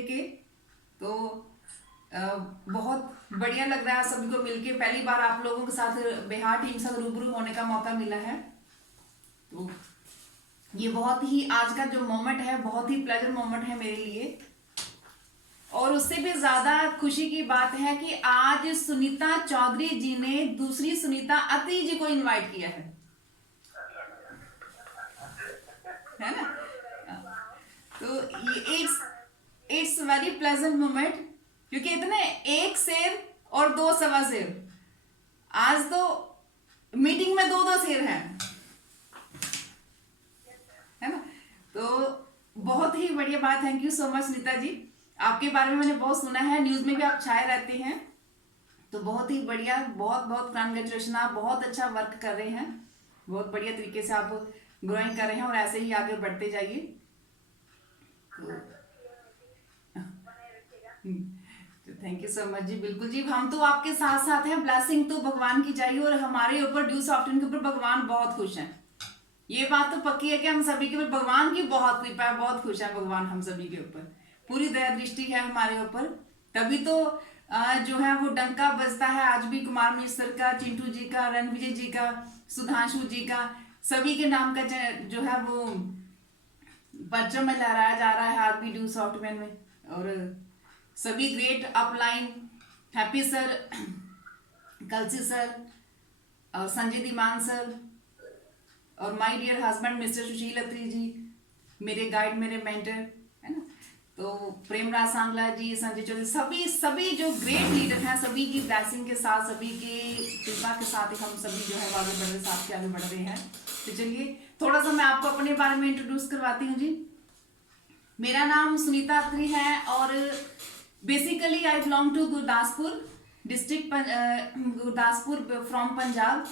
देख के। तो बहुत बढ़िया लग रहा है सभी को मिलके, पहली बार आप लोगों के साथ बिहार टीम के साथ रूबरू होने का मौका मिला है। तो ये बहुत ही आज का जो मोमेंट है बहुत ही प्लेजर मोमेंट है मेरे लिए। और उससे भी ज्यादा खुशी की बात है कि आज सुनीता चौधरी जी ने दूसरी सुनीता अत्री जी को इनवाइट किया है ना। तो ये इट्स वेरी प्लेजेंट मोमेंट, क्योंकि इतने एक शेर और दो सवा शेर, आज तो मीटिंग में दो दो शेर हैं, है ना। तो बहुत ही बढ़िया बात, thank you so much Nita ji. आपके बारे में मैंने बहुत सुना है, न्यूज में भी आप छाए रहते हैं, तो बहुत ही बढ़िया, बहुत बहुत कांग्रेचुलेशन। आप बहुत अच्छा वर्क कर रहे हैं, बहुत बढ़िया तरीके से आप ग्रोइंग कर रहे हैं और ऐसे ही आगे बढ़ते जाइए। तो थैंक यू सो मच जी। बिल्कुल जी, हम तो आपके साथ साथ हैं, ब्लेसिंग तो भगवान की चाहिए, और हमारे ऊपर ड्यू सॉफ्टवेयर के ऊपर भगवान बहुत खुश हैं। ये बात तो पक्की है कि हम सभी के ऊपर भगवान की बहुत कृपा है, बहुत खुश है भगवान हम सभी के ऊपर, पूरी दया दृष्टि है हमारे ऊपर। तभी तो जो है वो डंका बजता है आज भी कुमार मिश्र का, चिंटू जी का, रणविजय जी का, सुधांशु जी का, सभी के नाम का जो है वो परचम में लहराया जा रहा है आज भी ड्यू सॉफ्टवेयर में। और सभी great upline, Happy sir, Kalsi sir और संजय दीमान सर और my dear husband mister Sushil Atri ji, मेरे गाइड, मेरे मेंटर, है ना। तो प्रेमराज सांगला जी, संजय चौधरी, सभी सभी जो ग्रेट लीडर हैं, सभी की ब्लेसिंग के साथ, सभी की कृपा के साथ हम सभी जो है आगे बढ़ रहे, साथ के आगे बढ़ रहे हैं। तो चलिए थोड़ा सा मैं आपको अपने बारे में इंट्रोड्यूस करवाती हूँ जी। मेरा नाम सुनीता अत्री है और basically I belong to Gurdaspur district, Gurdaspur from Punjab.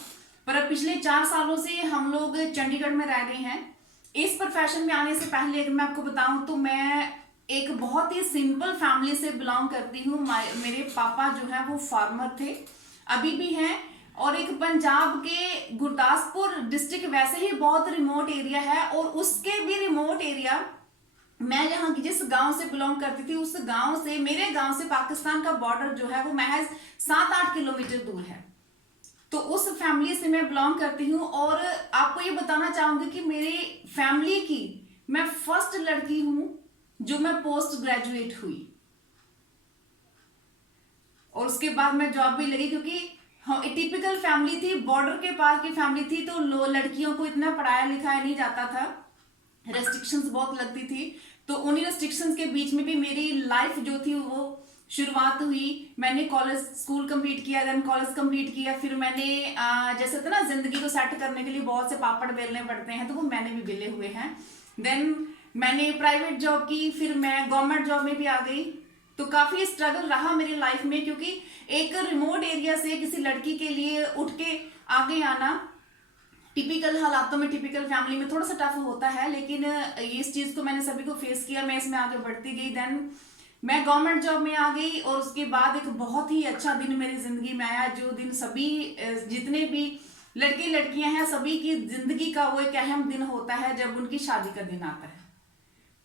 पर अब पिछले 4 सालों से हम लोग चंडीगढ़ में रह रहे हैं। इस प्रोफेशन में आने से पहले अगर मैं आपको बताऊं तो मैं एक बहुत ही सिंपल फैमिली से बिलोंग करती हूँ। मेरे पापा जो है वो फार्मर थे, अभी भी हैं, और एक पंजाब के गुरदासपुर डिस्ट्रिक्ट वैसे ही बहुत रिमोट एरिया है, और उसके भी रिमोट एरिया मैं जहाँ की जिस गांव से बिलोंग करती थी, उस गांव से, मेरे गांव से पाकिस्तान का बॉर्डर जो है वो महज 7-8 किलोमीटर दूर है। तो उस फैमिली से मैं बिलोंग करती हूँ, और आपको ये बताना चाहूंगी कि मेरी फैमिली की मैं फर्स्ट लड़की हूं जो मैं पोस्ट ग्रेजुएट हुई, और उसके बाद मैं जॉब भी लगी, क्योंकि टिपिकल फैमिली थी, बॉर्डर के पास की फैमिली थी, तो लड़कियों को इतना पढ़ाया लिखाया नहीं जाता था, रेस्ट्रिक्शंस बहुत लगती थी। तो उन्हीं रेस्ट्रिक्शंस के बीच में भी मेरी लाइफ जो थी वो शुरुआत हुई। मैंने कॉलेज स्कूल कंप्लीट किया, देन कॉलेज कंप्लीट किया, फिर मैंने जैसे था ना जिंदगी को सेट करने के लिए बहुत से पापड़ बेलने पड़ते हैं, तो वो मैंने भी बेले हुए हैं। देन मैंने प्राइवेट जॉब की, फिर मैं गवर्नमेंट जॉब में भी आ गई। तो काफी स्ट्रगल रहा मेरी लाइफ में, क्योंकि एक रिमोट एरिया से किसी लड़की के लिए उठ के आगे आना टिपिकल हालातों में, टिपिकल फैमिली में थोड़ा सा टफ होता है, लेकिन इस चीज को मैंने सभी को फेस किया, मैं इसमें आगे बढ़ती गई। देन मैं गवर्नमेंट जॉब में आ गई, और उसके बाद एक बहुत ही अच्छा दिन मेरी जिंदगी में आया, जो दिन सभी जितने भी लड़के लड़कियां हैं सभी की जिंदगी का वो एक अहम दिन होता है, जब उनकी शादी का दिन आता है।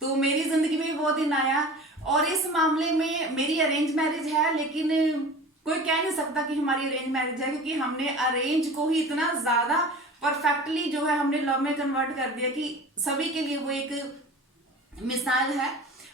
तो मेरी जिंदगी में वो दिन आया, और इस मामले में मेरी अरेंज मैरिज है, लेकिन कोई कह नहीं सकता कि हमारी अरेंज मैरिज है, क्योंकि हमने अरेंज को ही इतना ज्यादा परफेक्टली जो है हमने लव में कन्वर्ट कर दिया कि सभी के लिए वो एक मिसाल है।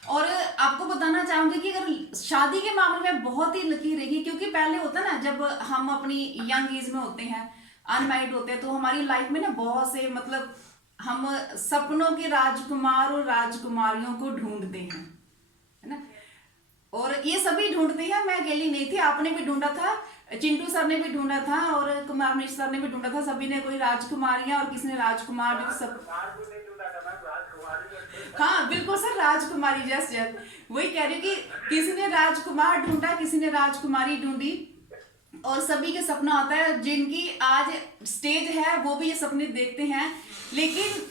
और आपको बताना चाहूंगी कि अगर शादी के मामले में बहुत ही लकी रही, क्योंकि पहले होता ना जब हम अपनी यंग एज में होते हैं, अनमैरिड होते हैं, तो हमारी लाइफ में ना बहुत से मतलब हम सपनों के राजकुमार और राजकुमारियों को ढूंढते हैं, है ना। और ये सभी ढूंढते हैं, मैं अकेली नहीं थी, आपने भी ढूंढा था, चिंटू सर ने भी ढूंढा था, और कुमार मिश्र सर ने भी ढूंढा था, सभी ने कोई राजकुमारियां और किसने राजकुमार, जो सब। हाँ बिल्कुल सर, राजकुमारी, जस्ट वही कह रही हूँ कि किसी ने राजकुमार ढूंढा, किसी ने राजकुमारी ढूंढी, और सभी के सपना होता है, जिनकी आज स्टेज है वो भी ये सपने देखते हैं, लेकिन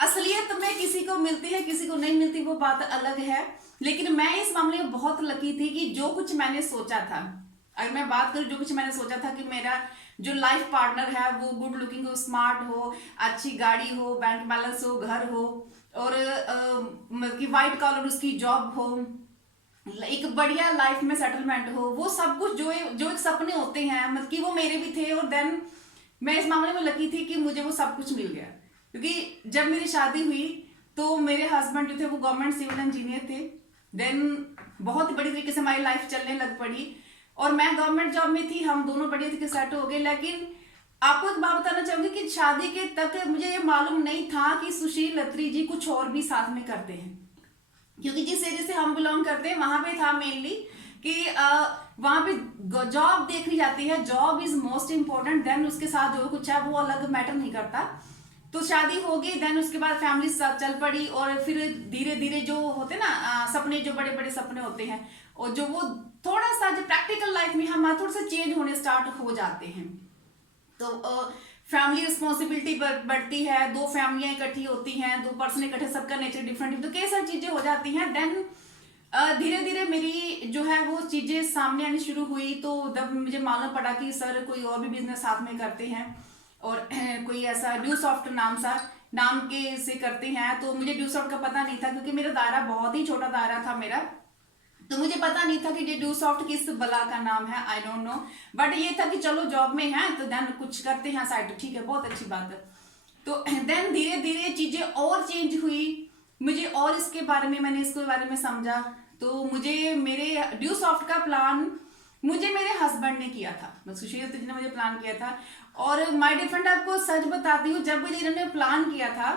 असलियत में किसी को मिलती है किसी को नहीं मिलती, वो बात अलग है। लेकिन मैं इस मामले में बहुत लकी थी कि जो कुछ मैंने सोचा था, अगर मैं बात करूं जो कुछ मैंने सोचा था कि मेरा जो लाइफ पार्टनर है वो गुड लुकिंग हो, स्मार्ट हो, अच्छी गाड़ी हो, बैंक बैलेंस हो, घर हो, और मतलब कि वाइट कॉलर उसकी जॉब हो, एक बढ़िया लाइफ में सेटलमेंट हो, वो सब कुछ जो एक सपने होते हैं, मतलब कि वो मेरे भी थे। और देन मैं इस मामले में लकी थी कि मुझे वो सब कुछ मिल गया, क्योंकि जब मेरी शादी हुई तो मेरे हस्बैंड जो थे वो गवर्नमेंट सिविल इंजीनियर थे। देन बहुत ही बड़ी तरीके से हमारी लाइफ चलने लग पड़ी और मैं गवर्नमेंट जॉब में थी, हम दोनों बढ़िया तरीके से सेट हो गए। लेकिन आपको एक बात बताना चाहूंगी कि शादी के तक मुझे ये मालूम नहीं था कि सुशील अत्री जी कुछ और भी साथ में करते हैं, क्योंकि जिस एरिया से हम बिलोंग करते हैं वहां पे था मेनली कि वहां पे जॉब देखी जाती है, job is most important, then उसके साथ जो कुछ है वो अलग मैटर नहीं करता। तो शादी हो गई, देन उसके बाद फैमिली साथ चल पड़ी और फिर धीरे धीरे जो होते ना सपने, जो बड़े बड़े सपने होते हैं और जो वो थोड़ा सा जो प्रैक्टिकल लाइफ में हमारा थोड़ा सा चेंज होने स्टार्ट हो जाते हैं। तो फैमिली रिस्पॉन्सिबिलिटी बढ़ती है, दो फैमिलियां इकट्ठी होती हैं, दो पर्सन इकट्ठे, सबका नेचर डिफरेंट, तो कई सारी चीजें हो जाती हैं। देन धीरे धीरे मेरी जो है वो चीजें सामने आनी शुरू हुई। तो जब मुझे मालूम पड़ा कि सर कोई और भी बिजनेस साथ में करते हैं और कोई ऐसा ड्यूसॉफ्ट नाम के से करते हैं, तो मुझे ड्यूसॉफ्ट का पता नहीं था, क्योंकि मेरा दायरा बहुत ही छोटा दायरा था मेरा, तो मुझे पता नहीं था कि ये ड्यूसॉफ्ट किस बला का नाम है, आई डोंट नो। बट ये था कि चलो जॉब में है तो देन कुछ करते हैं साइड, तो ठीक है, बहुत अच्छी बात है। तो देन धीरे धीरे चीजें और चेंज हुई, मुझे और इसके बारे में, मैंने इसके बारे में समझा। तो मुझे मेरे ड्यूसॉफ्ट का प्लान मुझे मेरे हस्बैंड ने किया था, सुशील अत्री जी ने मुझे प्लान किया था। और माय डियर फ्रेंड, आपको सच बताती हूँ, जब मुझे इन्होंने प्लान किया था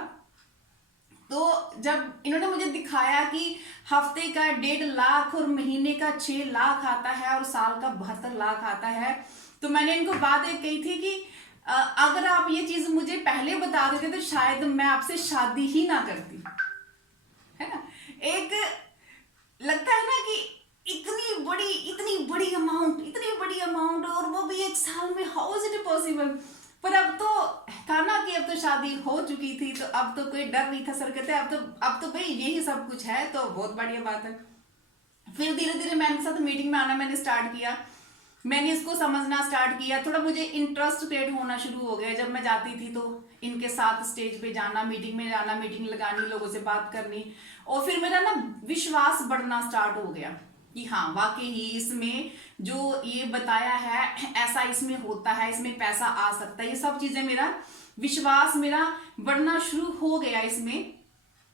तो जब इन्होंने मुझे दिखाया कि हफ्ते का 1.5 लाख और महीने का 6 लाख आता है और साल का 72 लाख आता है, तो मैंने इनको बात एक कही थी कि अगर आप ये चीज मुझे पहले बता देते तो शायद मैं आपसे शादी ही ना करती, है ना। एक लगता है ना कि इतनी बड़ी अमाउंट और वो भी एक साल में, हाउ इज इट पॉसिबल। पर अब तो था ना कि अब तो शादी हो चुकी थी, तो अब तो कोई डर नहीं था। सर कहते अब तो भाई यही सब कुछ है, तो बहुत बढ़िया बात है। फिर धीरे धीरे मैं इनके साथ मीटिंग में आना मैंने स्टार्ट किया, मैंने इसको समझना स्टार्ट किया, थोड़ा मुझे इंटरेस्ट क्रिएट होना शुरू हो गया। जब मैं जाती थी तो इनके साथ स्टेज पे जाना, मीटिंग में जाना, मीटिंग लगानी, लोगों से बात करनी, और फिर मेरा ना विश्वास बढ़ना स्टार्ट हो गया कि हाँ वाकई ही इसमें जो ये बताया है ऐसा इसमें होता है, इसमें पैसा आ सकता है। ये सब चीजें मेरा विश्वास मेरा बढ़ना शुरू हो गया इसमें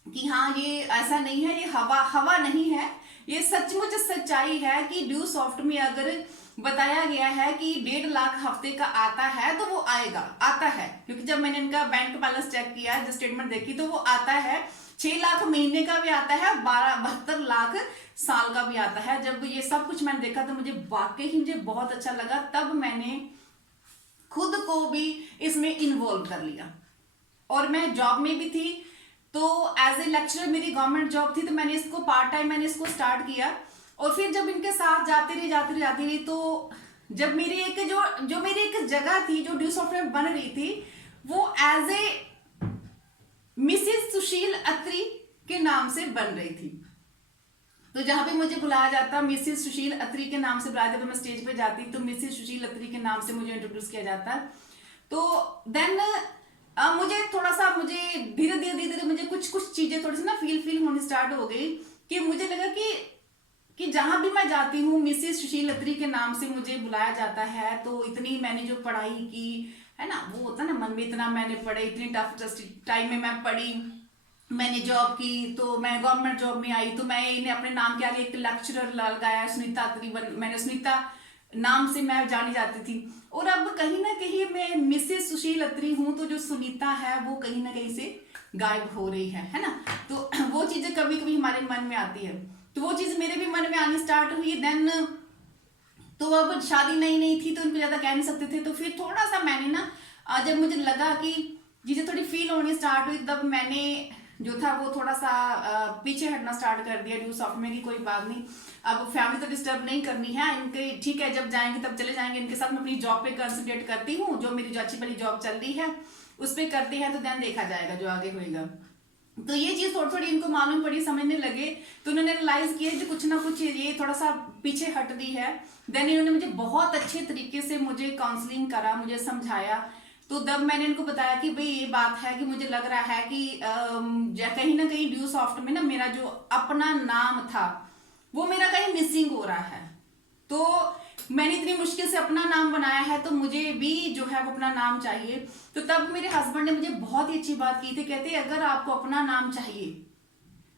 कि हाँ ये ऐसा नहीं है, ये हवा नहीं है, ये सचमुच सच्चाई है कि ड्यूसॉफ्ट में अगर बताया गया है कि 1.5 लाख हफ्ते का आता है तो वो आता है। क्योंकि जब मैंने इनका बैंक बैलेंस चेक किया, जो स्टेटमेंट देखी, तो वो आता है। 6 लाख महीने का भी आता है, 72 लाख साल का भी आता है। जब ये सब कुछ मैंने देखा तो मुझे वाकई ही मुझे बहुत अच्छा लगा। तब मैंने खुद को भी इसमें इन्वॉल्व कर लिया और मैं जॉब में भी थी, तो एज ए लेक्चरर मेरी गवर्नमेंट जॉब थी, तो मैंने इसको पार्ट टाइम मैंने इसको स्टार्ट किया। और फिर जब इनके साथ जाती रही तो जब मेरी जो मेरी एक जगह थी जो ड्यूसॉफ्ट में बन रही थी, वो एज ए मिसेस सुशील अत्री के नाम से बन रही थी। तो जहां पे मुझे बुलाया जाता, मिसेस सुशील अत्री के नाम से बुलाया जाता, मैं स्टेज पे जाती तो मिसेस सुशील अत्री के नाम से मुझे इंट्रोड्यूस किया जाता। तो देन मुझे थोड़ा सा धीरे धीरे मुझे कुछ चीजें थोड़ी सी ना फील होनी स्टार्ट हो गई कि मुझे लगा कि जहां भी मैं जाती हूँ मिसेस सुशील अत्री के नाम से मुझे बुलाया जाता है। तो इतनी मैंने जो पढ़ाई की है ना, वो होता ना मन में, इतना मैंने पढ़े, इतनी टफ टाइम में मैं पढ़ी, मैंने जॉब की, तो मैं गवर्नमेंट जॉब में आई, तो मैं इन्हें अपने नाम के आगे एक लेक्चरर लगाया, सुनीता अत्री, मैंने सुनीता नाम से मैं जानी जाती थी। और अब कहीं ना कहीं मैं मिसेस सुशील अत्री हूं, तो जो सुनीता है वो कहीं ना कहीं से गायब हो रही है ना। तो वो चीजें कभी कभी हमारे मन में आती है, तो वो चीज मेरे भी मन में आनी स्टार्ट हुई। देन तो अब शादी नई थी तो उनको ज्यादा कह नहीं सकते थे, तो फिर थोड़ा सा मैंने ना जब मुझे लगा कि चीजें थोड़ी फील होनी स्टार्ट हुई, तब मैंने जो था वो थोड़ा सा पीछे हटना स्टार्ट कर दिया ड्यूसॉफ्ट में कि कोई बात नहीं, अब फैमिली तो डिस्टर्ब नहीं करनी है इनके, ठीक है जब जाएंगे तब चले जाएंगे, इनके साथ मैं अपनी जॉब पे कंसंट्रेट करती हूँ, जो मेरी जो अच्छी वाली जॉब चल रही है उस पर करते हैं, तो देन देखा जाएगा जो आगे होएगा। तो ये चीज थोड़ी इनको मालूम पड़ी, समझने लगे, तो उन्होंने रियलाइज किया कि कुछ ना कुछ ये थोड़ा सा पीछे हट रही है। देन इन्होंने मुझे बहुत अच्छे तरीके से मुझे काउंसलिंग करा, मुझे समझाया। तो तब मैंने इनको बताया कि भाई ये बात है कि मुझे लग रहा है कि कहीं ना कहीं ड्यू सॉफ्ट में ना मेरा जो अपना नाम था वो मेरा कहीं मिसिंग हो रहा है। तो मैंने इतनी मुश्किल से अपना नाम बनाया है तो मुझे भी जो है वो अपना नाम चाहिए। तो तब मेरे हस्बैंड ने मुझे बहुत ही अच्छी बात की थी, कहते अगर आपको अपना नाम चाहिए,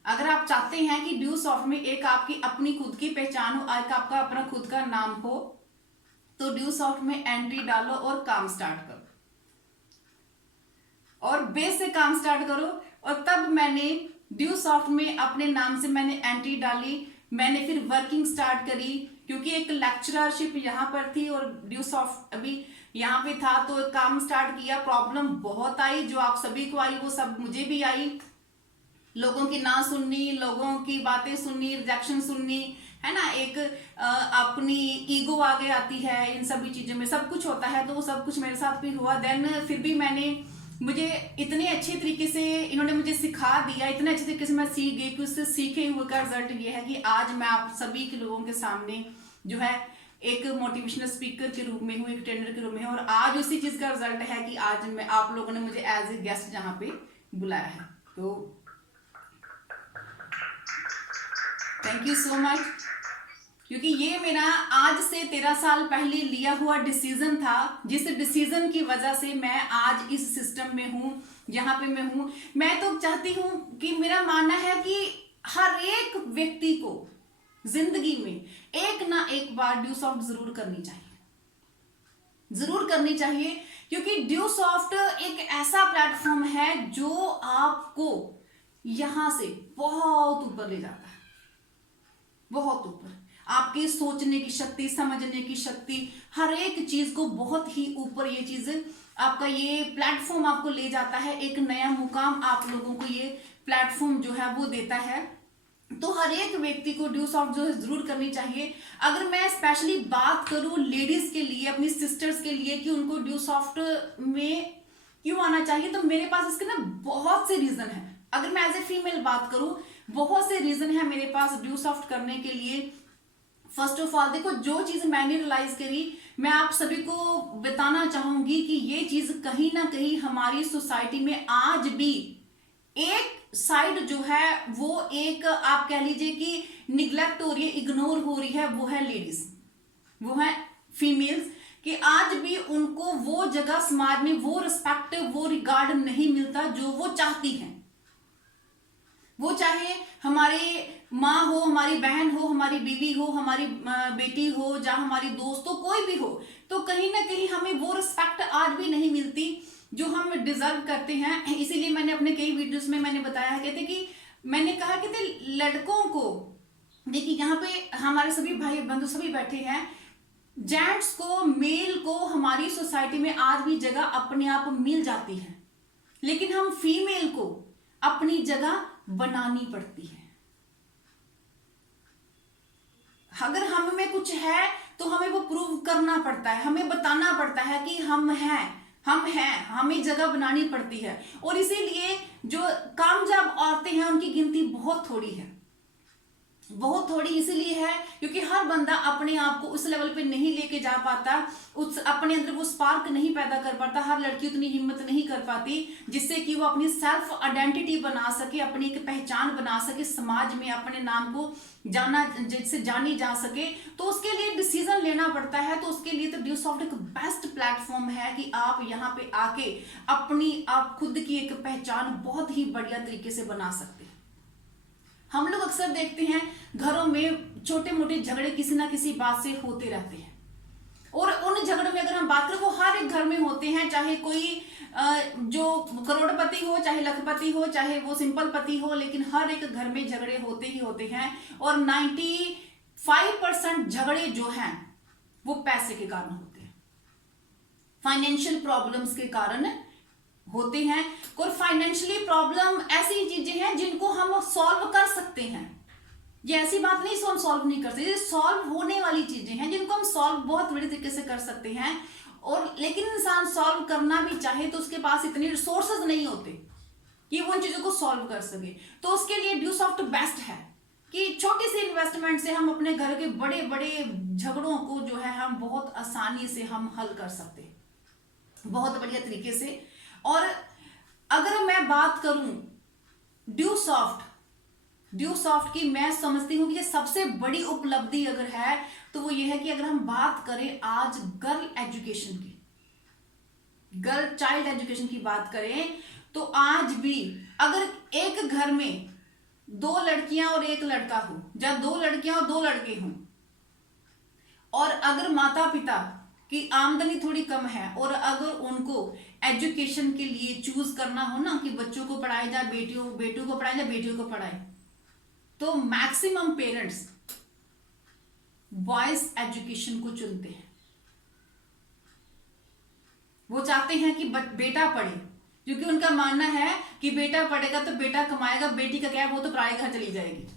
अगर आप चाहते हैं कि ड्यू सॉफ्ट में एक आपकी अपनी खुद की पहचान हो, एक आपका अपना खुद का नाम हो, तो ड्यू सॉफ्ट में एंट्री डालो और काम स्टार्ट करो और बेस से काम स्टार्ट करो। और तब मैंने ड्यू सॉफ्ट में अपने नाम से मैंने एंट्री डाली, मैंने फिर वर्किंग स्टार्ट करी, क्योंकि एक लेक्चररशिप यहाँ पर थी और ड्यू सॉफ्ट अभी यहाँ पे था। तो काम स्टार्ट किया, प्रॉब्लम बहुत आई, जो आप सभी को आई वो सब मुझे भी आई। लोगों की ना सुननी, लोगों की बातें सुननी, रिजेक्शन सुननी, है ना, एक अपनी ईगो आगे आती है, इन सभी चीजों में सब कुछ होता है। तो वो सब कुछ मेरे साथ भी हुआ। देन फिर भी मुझे इतने अच्छे तरीके से इन्होंने मुझे सिखा दिया, इतने अच्छे तरीके से मैं सीख गई कि उससे सीखे हुए का रिजल्ट ये है कि आज मैं आप सभी के लोगों के सामने जो है एक मोटिवेशनल स्पीकर के रूप में हूँ, एक ट्रेनर के रूप में हूँ। और आज उसी चीज का रिजल्ट है कि आज मैं आप लोगों ने मुझे एज ए गेस्ट जहाँ पे बुलाया है। तो थैंक यू सो मच, क्योंकि ये मेरा आज से 13 साल पहले लिया हुआ डिसीजन था, जिस डिसीजन की वजह से मैं आज इस सिस्टम में हूं जहां पे मैं हूं। मैं तो चाहती हूं कि मेरा मानना है कि हर एक व्यक्ति को जिंदगी में एक ना एक बार ड्यू सॉफ्ट जरूर करनी चाहिए, जरूर करनी चाहिए, क्योंकि ड्यू सॉफ्ट एक ऐसा प्लेटफॉर्म है जो आपको यहां से बहुत ऊपर ले जाता है, बहुत ऊपर। आपकी सोचने की शक्ति, समझने की शक्ति, हर एक चीज को बहुत ही ऊपर ये चीज आपका ये प्लेटफॉर्म आपको ले जाता है। एक नया मुकाम आप लोगों को ये प्लेटफॉर्म जो है वो देता है। तो हर एक व्यक्ति को ड्यू सॉफ्ट जो है जरूर करनी चाहिए। अगर मैं स्पेशली बात करूं लेडीज के लिए, अपनी सिस्टर्स के लिए, कि उनको ड्यू सॉफ्ट में क्यों आना चाहिए, तो मेरे पास इसके ना बहुत से रीजन है। अगर मैं एज ए फीमेल बात करूं, बहुत से रीजन है मेरे पास ड्यू सॉफ्ट करने के लिए। फर्स्ट ऑफ ऑल देखो, जो चीज मैंने रियलाइज करी, मैं आप सभी को बताना चाहूंगी कि ये चीज कहीं ना कहीं हमारी सोसाइटी में आज भी एक साइड जो है वो एक आप कह लीजिए कि निग्लेक्ट हो रही है, इग्नोर हो रही है, वो है लेडीज, वो है फीमेल्स, कि आज भी उनको वो जगह समाज में, वो रिस्पेक्ट, वो रिगार्ड नहीं मिलता जो वो चाहती हैं। वो चाहे हमारे माँ हो, हमारी बहन हो, हमारी बीवी हो, हमारी बेटी हो, या हमारी दोस्त हो, कोई भी हो, तो कहीं ना कहीं हमें वो रिस्पेक्ट आज भी नहीं मिलती जो हम डिजर्व करते हैं। इसीलिए मैंने अपने कई वीडियोस में मैंने बताया है, कहते कि मैंने कहा कि लड़कों को देखिए, यहाँ पे हमारे सभी भाई बंधु सभी बैठे हैं, जेंट्स को, मेल को हमारी सोसाइटी में आज भी जगह अपने आप मिल जाती है, लेकिन हम फीमेल को अपनी जगह बनानी पड़ती है। अगर हम में कुछ है तो हमें वो प्रूव करना पड़ता है, हमें बताना पड़ता है कि हम हैं, हमें जगह बनानी पड़ती है। और इसीलिए जो कामयाब औरतें हैं उनकी गिनती बहुत थोड़ी है, बहुत थोड़ी इसीलिए है क्योंकि हर बंदा अपने आप को उस लेवल पे नहीं लेके जा पाता, उस अपने अंदर वो स्पार्क नहीं पैदा कर पाता। हर लड़की उतनी हिम्मत नहीं कर पाती जिससे कि वो अपनी सेल्फ आइडेंटिटी बना सके, अपनी एक पहचान बना सके, समाज में अपने नाम को जिससे जानी जा सके। तो उसके लिए डिसीजन लेना पड़ता है। तो उसके लिए तो ड्यू सॉफ्ट एक बेस्ट प्लेटफॉर्म है कि आप यहाँ पे आके आप खुद की एक पहचान बहुत ही बढ़िया तरीके से बना सकते हैं। हम लोग अक्सर देखते हैं घरों में छोटे मोटे झगड़े किसी ना किसी बात से होते रहते हैं, और उन झगड़ों में अगर हम बात करें वो हर एक घर में होते हैं, चाहे कोई जो करोड़पति हो, चाहे लखपति हो, चाहे वो सिंपल पति हो, लेकिन हर एक घर में झगड़े होते ही होते हैं। और 95% झगड़े जो हैं वो पैसे के कारण होते हैं, फाइनेंशियल प्रॉब्लम्स के कारण होते हैं। और फाइनेंशियली प्रॉब्लम ऐसी चीजें हैं जिनको हम सॉल्व कर सकते हैं। ये ऐसी बात नहीं हम सॉल्व नहीं कर सकते, ये सॉल्व होने वाली चीजें हैं जिनको हम सॉल्व बहुत बड़े तरीके से कर सकते हैं। और लेकिन इंसान सॉल्व करना भी चाहे तो उसके पास इतने रिसोर्सेज नहीं होते कि वो उन चीजों को सॉल्व कर सके। तो उसके लिए ड्यू सॉफ्ट बेस्ट है कि छोटी सी इन्वेस्टमेंट से हम अपने घर के बड़े बड़े झगड़ों को जो है हम बहुत आसानी से हम हल कर सकते हैं। बहुत बढ़िया तरीके से। और अगर मैं बात करूं ड्यू सॉफ्ट की, मैं समझती हूँ कि ये सबसे बड़ी उपलब्धि अगर है तो वो ये है कि अगर हम बात करें आज गर्ल एजुकेशन की, गर्ल चाइल्ड एजुकेशन की बात करें, तो आज भी अगर एक घर में 2 लड़कियां और 1 लड़का हो, या 2 लड़कियां और 2 लड़के हों, और अगर माता पिता की आमदनी थोड़ी कम है और अगर उनको एजुकेशन के लिए चूज करना हो ना कि बच्चों को पढ़ाए जाए, बेटियों को पढ़ाए जाए, बेटियों को पढ़ाए, तो मैक्सिमम पेरेंट्स बॉयज एजुकेशन को चुनते हैं। वो चाहते हैं कि बेटा पढ़े, क्योंकि उनका मानना है कि बेटा पढ़ेगा तो बेटा कमाएगा, बेटी का क्या है, वो तो पराए घर चली जाएगी,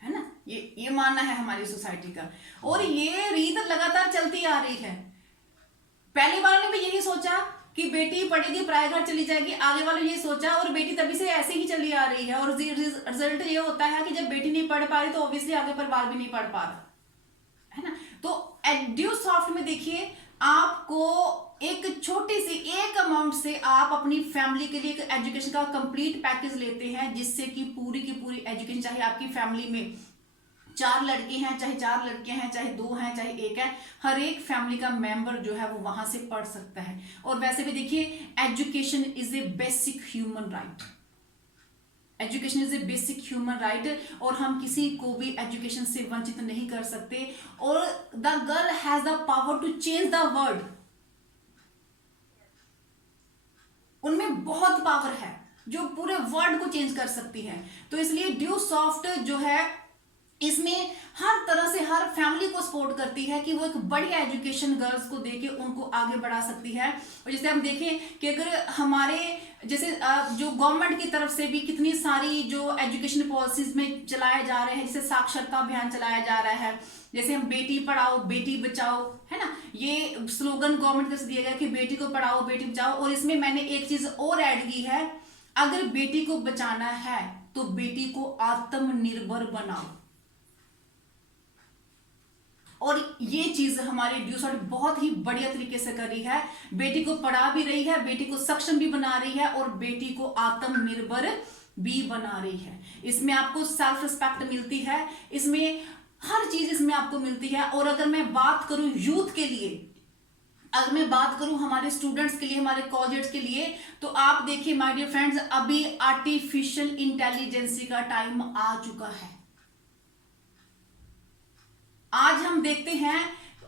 है ना। ये मानना है हमारी सोसाइटी का, और ये रीत लगातार चलती आ रही है। पहले वालों ने भी यही सोचा कि बेटी पढ़ेगी पराए घर चली जाएगी, आगे वालों ने ये सोचा, और बेटी तभी से ऐसे ही चली आ रही है, और रिजल्ट ये होता है कि जब बेटी नहीं पढ़ पा रही तो ऑब्वियसली आगे परिवार भी नहीं पढ़ पा रहा, है ना। तो ड्यू सॉफ्ट में देखिए, आपको एक छोटी सी एक अमाउंट से आप अपनी फैमिली के लिए एक एजुकेशन का कंप्लीट पैकेज लेते हैं, जिससे कि पूरी की पूरी एजुकेशन, चाहे आपकी फैमिली में 4 लड़के हैं, चाहे 4 लड़कियां हैं, चाहे 2 हैं, चाहे 1 है, हर एक फैमिली का मेंबर जो है वो वहां से पढ़ सकता है। और वैसे भी देखिए, education is a basic human right, education is a basic human right, और हम किसी को भी एजुकेशन से वंचित नहीं कर सकते। और the girl has the power to change the world, उनमें बहुत पावर है जो पूरे वर्ल्ड को चेंज कर सकती है। तो इसलिए ड्यू सॉफ्ट जो है, इसमें हर तरह से हर फैमिली को सपोर्ट करती है कि वो एक बढ़िया एजुकेशन गर्ल्स को देके उनको आगे बढ़ा सकती है। और जैसे हम देखें कि अगर हमारे जैसे जो गवर्नमेंट की तरफ से भी कितनी सारी जो एजुकेशन पॉलिसीज में चलाए जा रहे हैं, जैसे साक्षरता अभियान चलाया जा रहा है, जैसे हम बेटी पढ़ाओ बेटी बचाओ, है ना, ये स्लोगन गवर्नमेंट की तरफ से दिया गया कि बेटी को पढ़ाओ बेटी बचाओ। और इसमें मैंने एक चीज और ऐड की है, अगर बेटी को बचाना है तो बेटी को आत्मनिर्भर बनाओ। और ये चीज हमारे ड्यू सॉफ्ट बहुत ही बढ़िया तरीके से कर रही है, बेटी को पढ़ा भी रही है, बेटी को सक्षम भी बना रही है, और बेटी को आत्मनिर्भर भी बना रही है। इसमें आपको सेल्फ रिस्पेक्ट मिलती है, इसमें हर चीज इसमें आपको मिलती है। और अगर मैं बात करूं यूथ के लिए, अगर मैं बात करूं हमारे स्टूडेंट्स के लिए, हमारे कॉलेजेस के लिए, तो आप देखिए माय डियर फ्रेंड्स, अभी आर्टिफिशियल इंटेलिजेंस का टाइम आ चुका है। आज हम देखते हैं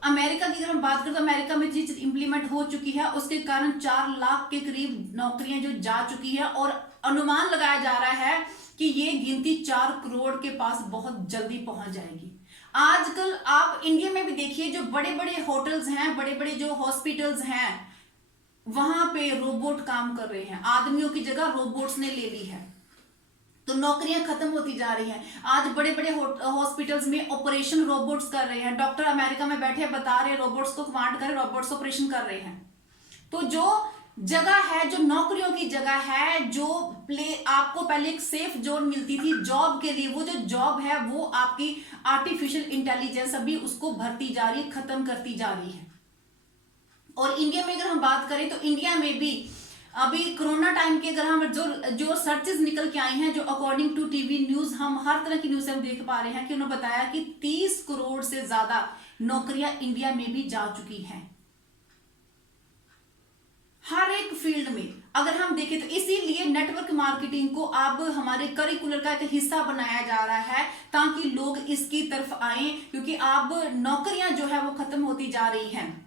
अमेरिका की अगर हम बात करें तो अमेरिका में चीज इंप्लीमेंट हो चुकी है, उसके कारण 4 लाख के करीब नौकरियां जो जा चुकी है, और अनुमान लगाया जा रहा है कि ये गिनती 4 करोड़ के पास बहुत जल्दी पहुंच जाएगी। आजकल आप इंडिया में भी देखिए, जो बड़े बड़े होटल्स हैं, बड़े बड़े जो हॉस्पिटल्स हैं, वहां पे रोबोट काम कर रहे हैं, आदमियों की जगह रोबोट्स ने ले ली है। तो नौकरियां खत्म होती जा रही हैं। आज बड़े बड़े हॉस्पिटल्स में ऑपरेशन रोबोट्स कर रहे हैं, डॉक्टर अमेरिका में बैठे बता रहे हैं, रोबोट्स को कमांड कर, रोबोट्स ऑपरेशन कर रहे हैं। तो जो जगह है, जो नौकरियों की जगह है, जो आपको पहले एक सेफ जोन मिलती थी जॉब के लिए, वो जो जॉब है वो आपकी आर्टिफिशियल इंटेलिजेंस अभी उसको भरती जा रही है, खत्म करती जा रही है। और इंडिया में अगर हम बात करें तो इंडिया में भी अभी कोरोना टाइम के अगर हम जो सर्चेस निकल के आई हैं, जो अकॉर्डिंग टू टीवी न्यूज, हम हर तरह की न्यूज हम देख पा रहे हैं कि उन्होंने बताया कि 30 करोड़ से ज्यादा नौकरियां इंडिया में भी जा चुकी हैं, हर एक फील्ड में अगर हम देखें तो। इसीलिए नेटवर्क मार्केटिंग को अब हमारे करिकुलर का एक हिस्सा बनाया जा रहा है, ताकि लोग इसकी तरफ आए, क्योंकि अब नौकरियां जो है वो खत्म होती जा रही हैं,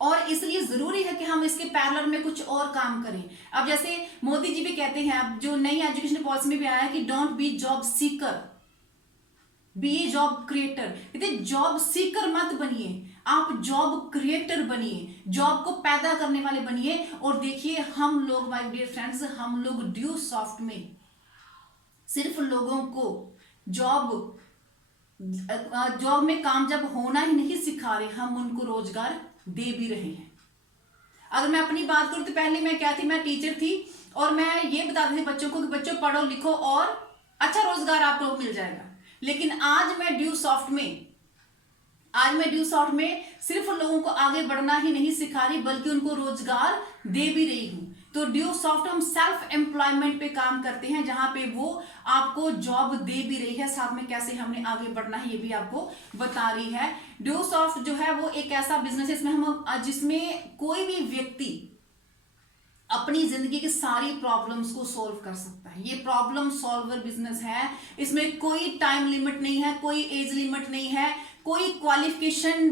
और इसलिए जरूरी है कि हम इसके पैरेलल में कुछ और काम करें। अब जैसे मोदी जी भी कहते हैं, अब जो नई एजुकेशन पॉलिसी में भी आया है कि don't be job seeker, be a job creator. कहते जॉब सीकर मत बनिए, आप जॉब क्रिएटर बनिए, जॉब को पैदा करने वाले बनिए। और देखिए हम लोग, माय डियर फ्रेंड्स, हम लोग ड्यू सॉफ्ट में सिर्फ लोगों को जॉब में कामयाब होना ही नहीं सिखा रहे, हम उनको रोजगार दे भी रहे हैं। अगर मैं अपनी बात करूं तो पहले मैं क्या थी, मैं टीचर थी, और मैं ये बताती थी बच्चों को कि बच्चों पढ़ो लिखो और अच्छा रोजगार आप लोग मिल जाएगा। लेकिन आज मैं ड्यू सॉफ्ट में आज मैं ड्यू सॉफ्ट में सिर्फ लोगों को आगे बढ़ना ही नहीं सिखा रही, बल्कि उनको रोजगार दे भी रही हूं। तो ड्यू सॉफ्ट हम सेल्फ एम्प्लॉयमेंट पे काम करते हैं, जहां पे वो आपको जॉब दे भी रही है, साथ में कैसे हमने आगे बढ़ना है ये भी आपको बता रही है। ड्यू सॉफ्ट जो है वो एक ऐसा बिजनेस है जिसमें कोई भी व्यक्ति अपनी जिंदगी की सारी प्रॉब्लम्स को सॉल्व कर सकता है। ये प्रॉब्लम सॉल्वर बिजनेस है। इसमें कोई टाइम लिमिट नहीं है, कोई एज लिमिट नहीं है, कोई क्वालिफिकेशन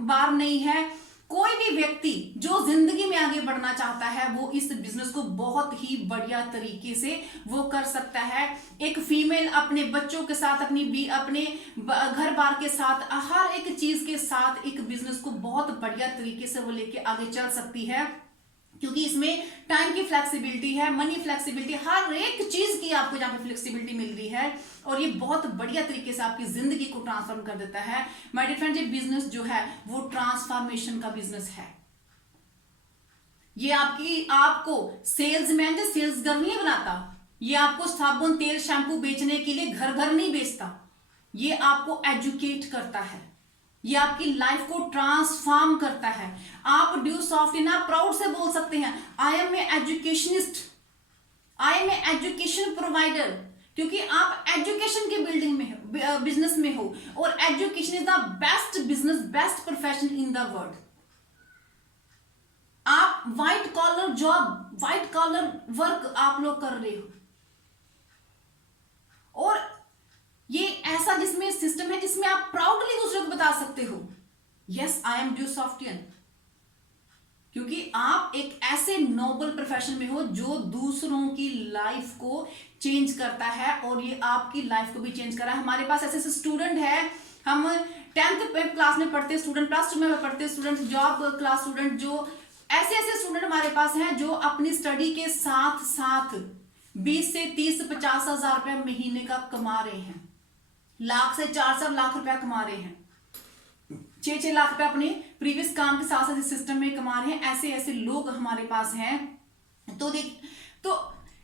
बार नहीं है। कोई भी व्यक्ति जो जिंदगी में आगे बढ़ना चाहता है वो इस बिजनेस को बहुत ही बढ़िया तरीके से वो कर सकता है। एक फीमेल अपने बच्चों के साथ, अपने घर बार के साथ, हर एक चीज के साथ एक बिजनेस को बहुत बढ़िया तरीके से वो लेके आगे चल सकती है, क्योंकि इसमें टाइम की फ्लेक्सिबिलिटी है, मनी फ्लेक्सिबिलिटी, हर एक चीज की आपको यहाँ पे फ्लेक्सिबिलिटी मिल रही है, और ये बहुत बढ़िया तरीके से आपकी जिंदगी को ट्रांसफॉर्म कर देता है। माय डियर फ्रेंड्स, ये बिजनेस जो है वो ट्रांसफॉर्मेशन का बिजनेस है। ये आपको सेल्समैन से सेल्स गर्ल नहीं बनाता। ये आपको साबुन, तेल, शैम्पू बेचने के लिए घर घर नहीं बेचता। ये आपको एजुकेट करता है, ये आपकी लाइफ को ट्रांसफॉर्म करता है। आप ड्यू सॉफ्ट ना प्राउड से बोल सकते हैं, I am a educationist, I am a education provider, क्योंकि आप एजुकेशन के बिल्डिंग में हो, बिजनेस में हो, और education is the best business, best profession in the world. आप white collar job, white collar work आप लोग कर रहे हो, और ये ऐसा जिसमें सिस्टम है जिसमें आप प्राउडली दूसरे को बता सकते हो, यस आई एम ड्यू सॉफ्टियन, क्योंकि आप एक ऐसे नोबल प्रोफेशन में हो जो दूसरों की लाइफ को चेंज करता है, और ये आपकी लाइफ को भी चेंज कर रहा है। हमारे पास ऐसे ऐसे स्टूडेंट है, हम 10th क्लास में पढ़ते स्टूडेंट, प्लस 2 में पढ़ते स्टूडेंट, जॉब क्लास स्टूडेंट, जो ऐसे स्टूडेंट हमारे पास हैं जो अपनी स्टडी के साथ साथ 20 से 30-50 हजार रुपया महीने का कमा रहे हैं, लाख से 4 लाख रुपया कमा रहे हैं, 6 लाख रुपया अपने प्रीवियस काम के साथ साथ इस सिस्टम में कमा रहे हैं। ऐसे लोग हमारे पास हैं। तो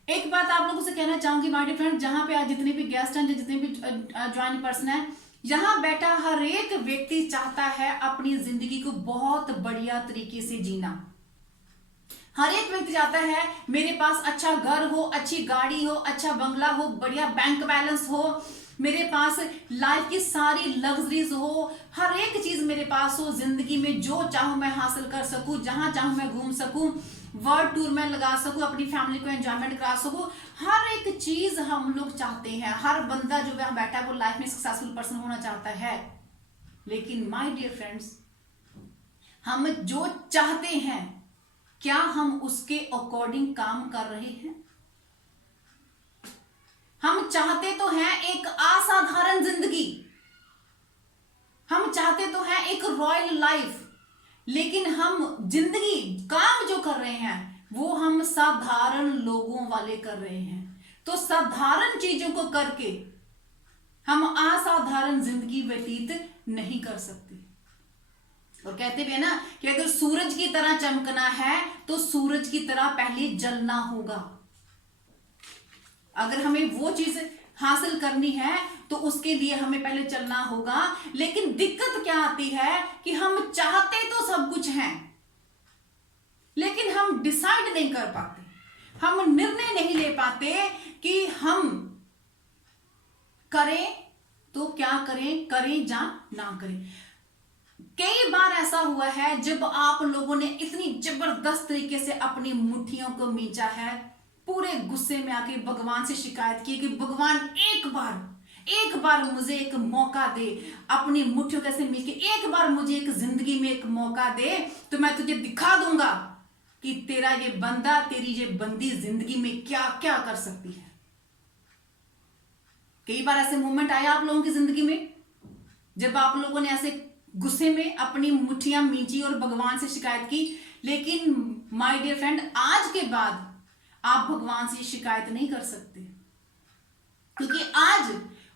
एक बात आप लोगों से कहना चाहूंगी माय डियर फ्रेंड, जहां पे आज जितने भी गेस्ट हैं, जितने भी ज्वाइन पर्सन है, यहां बैठा हर एक व्यक्ति चाहता है अपनी जिंदगी को बहुत बढ़िया तरीके से जीना। हर एक व्यक्ति चाहता है मेरे पास अच्छा घर हो, अच्छी गाड़ी हो, अच्छा बंगला हो, बढ़िया बैंक बैलेंस हो, मेरे पास लाइफ की सारी लग्जरीज हो, हर एक चीज मेरे पास हो, जिंदगी में जो चाहूं मैं हासिल कर सकूं, जहां चाहूं मैं घूम सकूं, वर्ल्ड टूर में लगा सकूं, अपनी फैमिली को एंजॉयमेंट करा सकूं। हर एक चीज हम लोग चाहते हैं। हर बंदा जो वहां बैठा है वो लाइफ में सक्सेसफुल पर्सन होना चाहता है। लेकिन माय डियर फ्रेंड्स, हम जो चाहते हैं क्या हम उसके अकॉर्डिंग काम कर रहे हैं? हम चाहते तो हैं एक असाधारण जिंदगी, हम चाहते तो हैं एक रॉयल लाइफ, लेकिन हम जिंदगी, काम जो कर रहे हैं वो हम साधारण लोगों वाले कर रहे हैं। तो साधारण चीजों को करके हम असाधारण जिंदगी व्यतीत नहीं कर सकते। और कहते भी है ना कि अगर सूरज की तरह चमकना है तो सूरज की तरह पहले जलना होगा। अगर हमें वो चीज हासिल करनी है तो उसके लिए हमें पहले चलना होगा। लेकिन दिक्कत क्या आती है कि हम चाहते तो सब कुछ हैं, लेकिन हम डिसाइड नहीं कर पाते, हम निर्णय नहीं ले पाते कि हम करें तो क्या करें, करें या ना करें। कई बार ऐसा हुआ है जब आप लोगों ने इतनी जबरदस्त तरीके से अपनी मुट्ठियों को मींचा है, पूरे गुस्से में आके भगवान से शिकायत की कि भगवान एक बार मुझे एक मौका दे, अपनी मुट्ठियों कैसे मींच के एक बार मुझे एक जिंदगी में एक मौका दे, तो मैं तुझे दिखा दूंगा कि तेरा ये बंदा, तेरी ये बंदी जिंदगी में क्या क्या कर सकती है। कई बार ऐसे मोमेंट आए आप लोगों की जिंदगी में जब आप लोगों ने ऐसे गुस्से में अपनी मुट्ठियां मींची और भगवान से शिकायत की। लेकिन माय डियर फ्रेंड, आज के बाद आप भगवान से शिकायत नहीं कर सकते, क्योंकि आज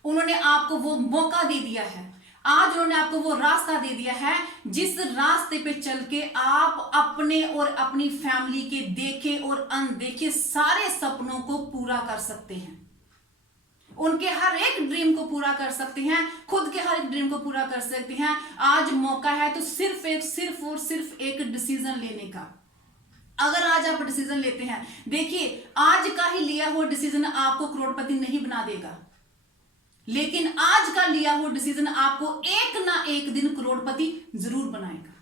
उन्होंने आपको वो मौका दे दिया है, आज उन्होंने आपको वो रास्ता दे दिया है जिस रास्ते पे चल के आप अपने और अपनी फैमिली के देखे और अनदेखे सारे सपनों को पूरा कर सकते हैं। उनके हर एक ड्रीम को पूरा कर सकते हैं, खुद के हर एक ड्रीम को पूरा कर सकते हैं। आज मौका है तो सिर्फ और सिर्फ एक डिसीजन लेने का। अगर आज आप डिसीजन लेते हैं, देखिए आज का ही लिया हुआ डिसीजन आपको करोड़पति नहीं बना देगा, लेकिन आज का लिया हुआ डिसीजन आपको एक ना एक दिन करोड़पति जरूर बनाएगा।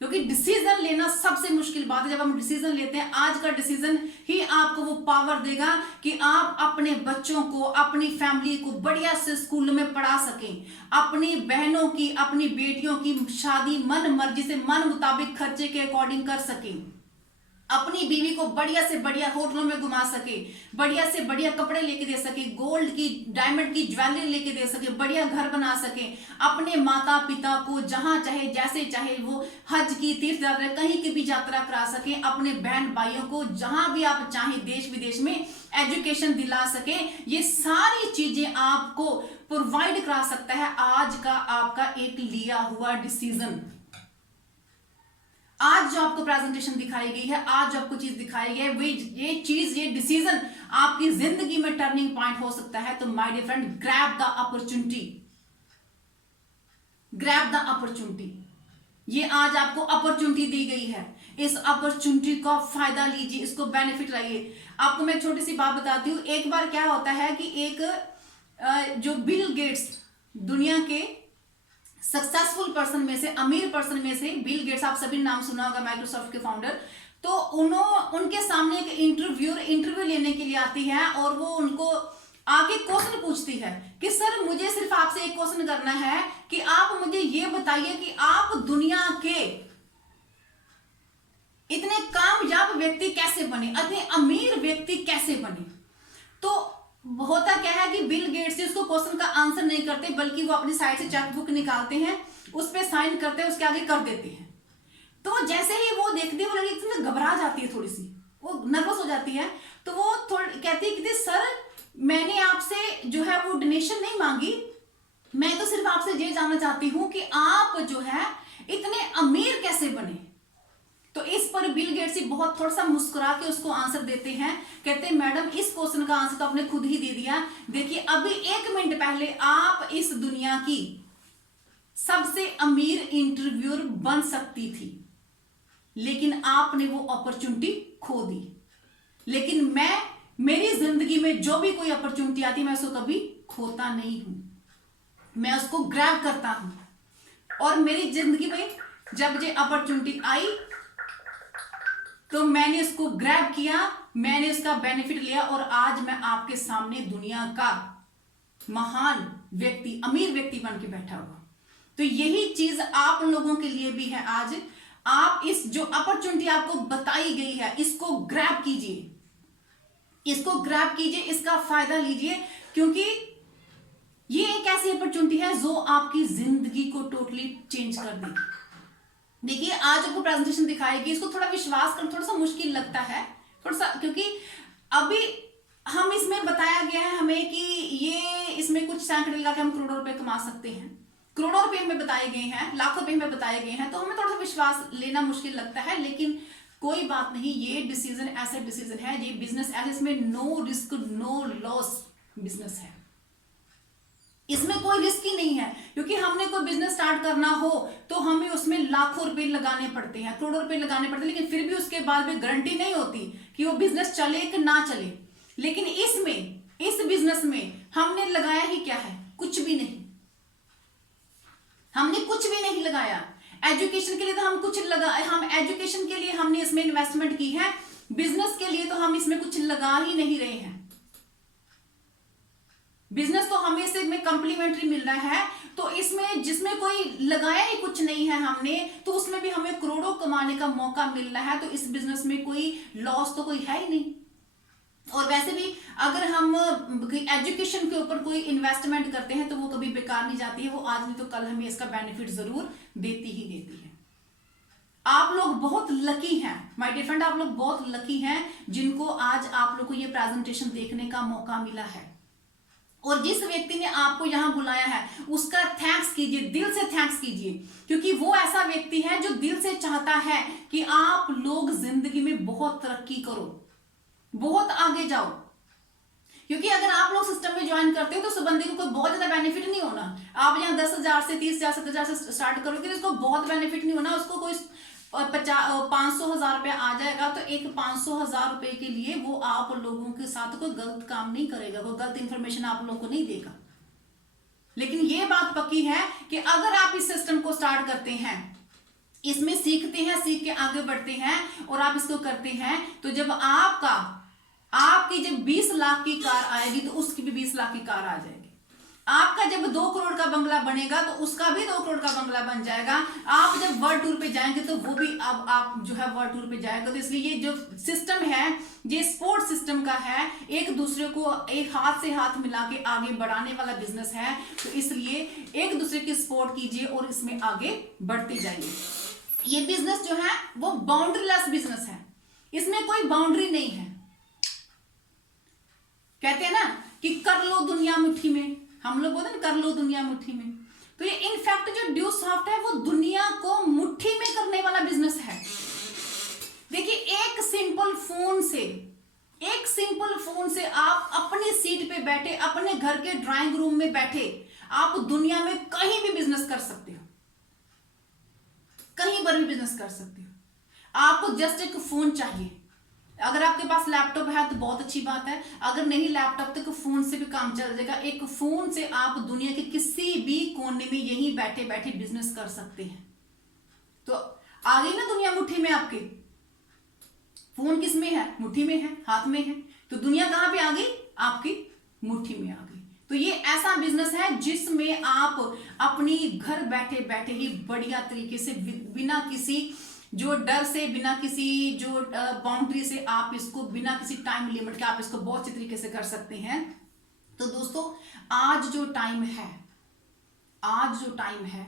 क्योंकि डिसीजन लेना सबसे मुश्किल बात है। जब हम डिसीजन लेते हैं, आज का डिसीजन ही आपको वो पावर देगा कि आप अपने बच्चों को, अपनी फैमिली को बढ़िया से स्कूल में पढ़ा सकें, अपनी बहनों की, अपनी बेटियों की शादी मन मर्जी से, मन मुताबिक खर्चे के अकॉर्डिंग कर सकें, अपनी बीवी को बढ़िया से बढ़िया होटलों में घुमा सके, बढ़िया से बढ़िया कपड़े लेके दे सके, गोल्ड की, डायमंड की ज्वेलरी लेके दे सके, बढ़िया घर बना सके, अपने माता पिता को जहां चाहे जैसे चाहे वो हज की, तीर्थ यात्रा, कहीं की भी यात्रा करा सके, अपने बहन भाइयों को जहां भी आप चाहे देश विदेश में एजुकेशन दिला सके। ये सारी चीजें आपको प्रोवाइड करा सकता है आज का आपका एक लिया हुआ डिसीजन। आज जो आपको प्रेजेंटेशन दिखाई गई है, आज जो आपको चीज दिखाई गई है, वो ये चीज, ये डिसीजन आपकी जिंदगी में टर्निंग पॉइंट हो सकता है। तो my dear friend, grab the opportunity, grab the opportunity. ये आज आपको अपॉर्चुनिटी दी गई है, इस अपॉर्चुनिटी का फायदा लीजिए, इसको बेनिफिट लाइए। आपको मैं एक छोटी सी बात बताती हूँ। एक बार क्या होता है कि एक जो बिल गेट्स, दुनिया के सक्सेसफुल पर्सन में से, अमीर पर्सन में से बिल गेट्स, आप सभी नाम सुना होगा, माइक्रोसॉफ्ट के फाउंडर, तो उनके सामने एक इंटरव्यू लेने के लिए आती है और वो उनको आके क्वेश्चन पूछती है कि सर मुझे सिर्फ आपसे एक क्वेश्चन करना है कि आप मुझे ये बताइए कि आप दुनिया के इतने कामयाब व्यक्ति कैसे बने, इतने अमीर व्यक्ति कैसे बने। तो होता क्या है कि बिल गेट्स उसको क्वेश्चन का आंसर नहीं करते, बल्कि वो अपनी साइड से चेकबुक निकालते हैं, उस पर साइन करते हैं, उसके आगे कर देते हैं। तो जैसे ही वो देखती है, वो लड़की एकदम घबरा जाती है, थोड़ी सी वो नर्वस हो जाती है। तो वो कहती है कि सर मैंने आपसे जो है वो डोनेशन नहीं मांगी, मैं तो सिर्फ आपसे ये जानना चाहती हूं कि आप जो है इतने अमीर कैसे बने। तो इस पर बिल गेट्स बहुत थोड़ा सा मुस्कुरा के उसको आंसर देते हैं, कहते हैं मैडम इस क्वेश्चन का आंसर तो आपने खुद ही दे दिया। देखिए अभी 1 मिनट पहले आप इस दुनिया की सबसे अमीर इंटरव्यूअर बन सकती थी, लेकिन आपने वो अपॉर्चुनिटी खो दी। लेकिन मेरी जिंदगी में जो भी कोई अपॉर्चुनिटी आती है, मैं उसको कभी खोता नहीं हूं, मैं उसको ग्रैब करता हूं। और मेरी जिंदगी में जब ये अपॉर्चुनिटी आई तो मैंने उसको ग्रैब किया, मैंने उसका बेनिफिट लिया और आज मैं आपके सामने दुनिया का महान व्यक्ति, अमीर व्यक्ति बन के बैठा हुआ। तो यही चीज आप लोगों के लिए भी है। आज आप इस जो अपॉर्चुनिटी आपको बताई गई है, इसको ग्रैब कीजिए, इसको ग्रैब कीजिए, इसका फायदा लीजिए, क्योंकि ये एक ऐसी अपॉर्चुनिटी है जो आपकी जिंदगी को टोटली चेंज कर देगी। देखिए आज आपको प्रेजेंटेशन दिखाएगी, इसको थोड़ा विश्वास करना थोड़ा सा मुश्किल लगता है, थोड़ा सा, क्योंकि अभी हम इसमें बताया गया है हमें कि ये इसमें कुछ सैकड़े लगा के हम करोड़ों रुपए कमा सकते हैं, करोड़ों रुपए में बताए गए हैं, लाखों रुपए में बताए गए हैं, तो हमें थोड़ा सा विश्वास लेना मुश्किल लगता है। लेकिन कोई बात नहीं, ये डिसीजन ऐसा डिसीजन है, ये बिजनेस ऐसे, इसमें no risk no loss business है, इसमें कोई रिस्क ही नहीं है। क्योंकि हमने कोई बिजनेस स्टार्ट करना हो तो हमें उसमें लाखों रुपए लगाने पड़ते हैं, करोड़ों रुपए लगाने पड़ते हैं, लेकिन फिर भी उसके बाद में गारंटी नहीं होती कि वो बिजनेस चले कि ना चले। लेकिन इस बिजनेस में हमने लगाया ही क्या है, कुछ भी नहीं, हमने कुछ भी नहीं लगाया। एजुकेशन के लिए तो हम एजुकेशन के लिए हमने इसमें इन्वेस्टमेंट की है, बिजनेस के लिए तो हम इसमें कुछ लगा ही नहीं रहे हैं। बिजनेस तो हमें से में कम्प्लीमेंट्री मिल रहा है, तो इसमें जिसमें कोई लगाया ही कुछ नहीं है हमने, तो उसमें भी हमें करोड़ों कमाने का मौका मिल रहा है। तो इस बिजनेस में कोई लॉस तो कोई है ही नहीं। और वैसे भी अगर हम एजुकेशन के ऊपर कोई इन्वेस्टमेंट करते हैं तो वो कभी बेकार नहीं जाती है, वो आज नहीं तो कल हमें इसका बेनिफिट जरूर देती ही देती है। आप लोग बहुत लकी हैं माय डियर फ्रेंड, आप लोग बहुत लकी हैं जिनको आज आप लोग को ये प्रेजेंटेशन देखने का मौका मिला है। और जिस व्यक्ति ने आपको यहां बुलाया है उसका थैंक्स कीजिए, दिल से थैंक्स कीजिए, क्योंकि वो ऐसा व्यक्ति है जो दिल से चाहता है कि आप लोग जिंदगी में बहुत तरक्की करो, बहुत आगे जाओ। क्योंकि अगर आप लोग सिस्टम में ज्वाइन करते हो तो उस बंदे को कोई बहुत ज्यादा बेनिफिट नहीं होना। आप यहाँ 10,000 से 30,000 70,000 से स्टार्ट करोगे तो इसको बहुत बेनिफिट नहीं होना। उसको कोई 500,000 रुपया आ जाएगा तो एक 500,000 रुपए के लिए वो आप लोगों के साथ कोई गलत काम नहीं करेगा, कोई गलत इंफॉर्मेशन आप लोगों को नहीं देगा। लेकिन ये बात पक्की है कि अगर आप इस सिस्टम को स्टार्ट करते हैं, इसमें सीखते हैं, सीख के आगे बढ़ते हैं और आप इसको करते हैं, तो जब आपकी जब 20 लाख की कार आएगी तो उसकी भी 20 लाख की कार आ जाएगी। आपका जब 2 करोड़ का बंगला बनेगा तो उसका भी 2 करोड़ का बंगला बन जाएगा। आप जब वर्ल्ड टूर पे जाएंगे तो वो भी अब आप जो है वर्ल्ड टूर पे जाएगा। तो इसलिए ये जो सिस्टम है, ये स्पोर्ट सिस्टम का है, एक दूसरे को एक हाथ से हाथ मिला के आगे बढ़ाने वाला बिजनेस है। तो इसलिए एक दूसरे की सपोर्ट कीजिए और इसमें आगे बढ़ते जाइए। ये बिजनेस जो है वो बाउंड्रीलेस बिजनेस है, इसमें कोई बाउंड्री नहीं है। कहते हैं ना कि कर लो दुनिया मुट्ठी में, हम लोग बोलते हैं कर लो दुनिया मुट्ठी में। तो ये इनफैक्ट जो ड्यूसॉफ्ट है वो दुनिया को मुट्ठी में करने वाला बिजनेस है। देखिए एक सिंपल फोन से आप अपनी सीट पे बैठे, अपने घर के ड्राइंग रूम में बैठे, आप दुनिया में कहीं भी बिजनेस कर सकते हो, कहीं पर भी बिजनेस कर सकते हो। आपको जस्ट एक फोन चाहिए। अगर आपके पास लैपटॉप है तो बहुत अच्छी बात है, अगर नहीं लैपटॉप तो फोन से भी काम चल जाएगा। एक फोन से आप दुनिया के किसी भी कोने में यहीं बैठे बैठे बिजनेस कर सकते हैं। तो आ गई ना दुनिया मुट्ठी में आपके। फोन किस में है? मुट्ठी में है, हाथ में है। तो दुनिया कहां पे आ गई? आपकी मुट्ठी में आ गई। तो ये ऐसा बिजनेस है जिसमें आप अपनी घर बैठे बैठे ही बढ़िया तरीके से, बिना किसी जो डर से, बिना किसी जो बाउंड्री से, आप इसको बिना किसी टाइम लिमिट के आप इसको बहुत अच्छे तरीके से कर सकते हैं। तो दोस्तों आज जो टाइम है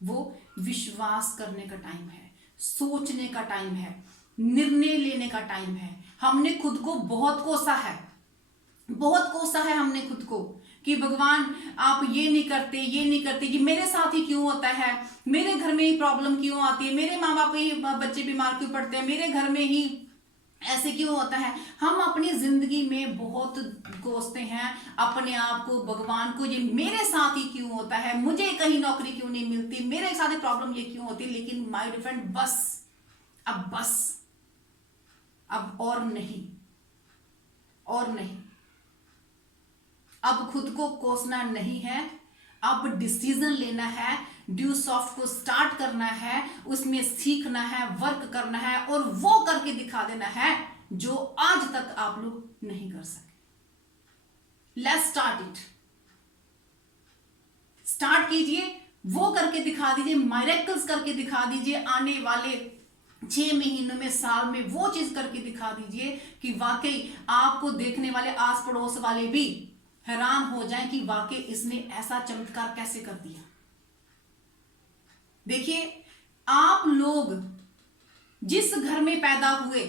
वो विश्वास करने का टाइम है, सोचने का टाइम है, निर्णय लेने का टाइम है। हमने खुद को बहुत कोसा है हमने खुद को कि भगवान आप ये नहीं करते, ये मेरे साथ ही क्यों होता है, मेरे घर में ही प्रॉब्लम क्यों आती है, मेरे माँ बाप ही बच्चे बीमार क्यों पड़ते हैं, मेरे घर में ही ऐसे क्यों होता है। हम अपनी जिंदगी में बहुत कोसते हैं अपने आप को, भगवान को, ये मेरे साथ ही क्यों होता है, मुझे कहीं नौकरी क्यों नहीं मिलती, मेरे साथ प्रॉब्लम ये क्यों होती। लेकिन माय डियर फ्रेंड बस अब और नहीं, अब खुद को कोसना नहीं है, अब डिसीजन लेना है, ड्यूसॉफ्ट को स्टार्ट करना है, उसमें सीखना है, वर्क करना है और वो करके दिखा देना है जो आज तक आप लोग नहीं कर सके। Let's start it. स्टार्ट कीजिए, वो करके दिखा दीजिए, मिरेकल्स करके दिखा दीजिए। आने वाले 6 महीनों में, साल में वो चीज करके दिखा दीजिए कि वाकई आपको देखने वाले आस पड़ोस वाले भी हैरान हो जाएं कि वाकई इसने ऐसा चमत्कार कैसे कर दिया। देखिए आप लोग जिस घर में पैदा हुए,